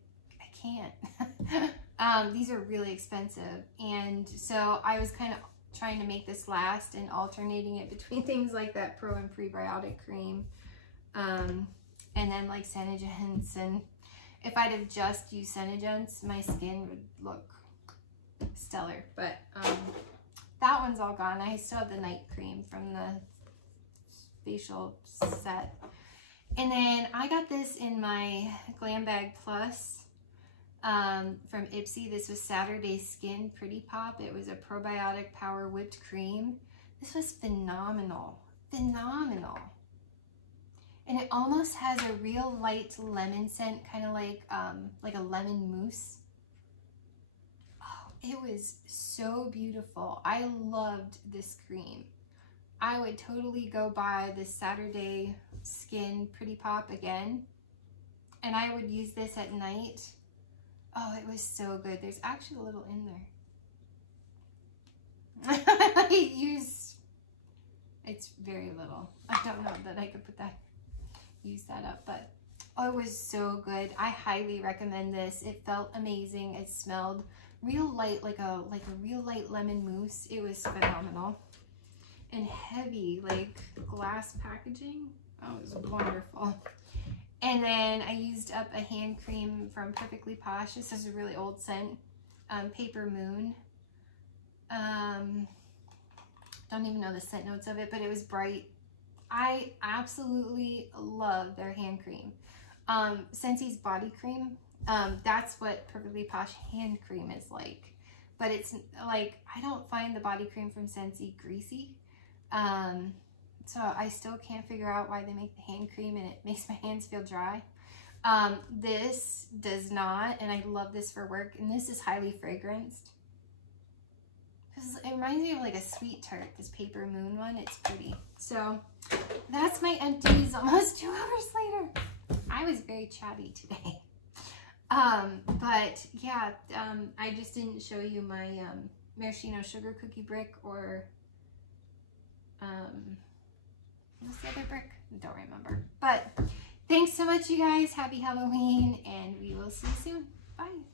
These are really expensive. And so I was kind of trying to make this last and alternating it between things like that Pro and Prebiotic cream, and then like Scentagen's. And if I'd have just used Scentagen's, my skin would look stellar. But that one's all gone. I still have the night cream from the facial set. And then I got this in my Glam Bag Plus from Ipsy. This was Saturday Skin Pretty Pop. It was a probiotic power whipped cream. This was phenomenal, phenomenal. And it almost has a real light lemon scent, kind of like a lemon mousse. Oh, it was so beautiful. I loved this cream. I would totally go buy this Saturday Skin Pretty Pop again. And I would use this at night. Oh, it was so good. There's actually a little in there. I used, it's very little. I don't know that I could use that up, but oh, it was so good. I highly recommend this. It felt amazing. It smelled real light, like a real light lemon mousse. It was phenomenal. And heavy, like glass packaging. Oh, it was wonderful. And then I used up a hand cream from Perfectly Posh. This is a really old scent, Paper Moon. Don't even know the scent notes of it, but it was bright. I absolutely love their hand cream. Scentsy's body cream, that's what Perfectly Posh hand cream is like. But it's like, I don't find the body cream from Scentsy greasy. So I still can't figure out why they make the hand cream and it makes my hands feel dry. This does not, and I love this for work, and this is highly fragranced. It reminds me of like a sweet tart, this Paper Moon one. It's pretty. So that's my empties almost 2 hours later. I was very chatty today. But yeah, I just didn't show you my maraschino sugar cookie brick or what's the other brick? Don't remember. But thanks so much, you guys. Happy Halloween, and we will see you soon. Bye.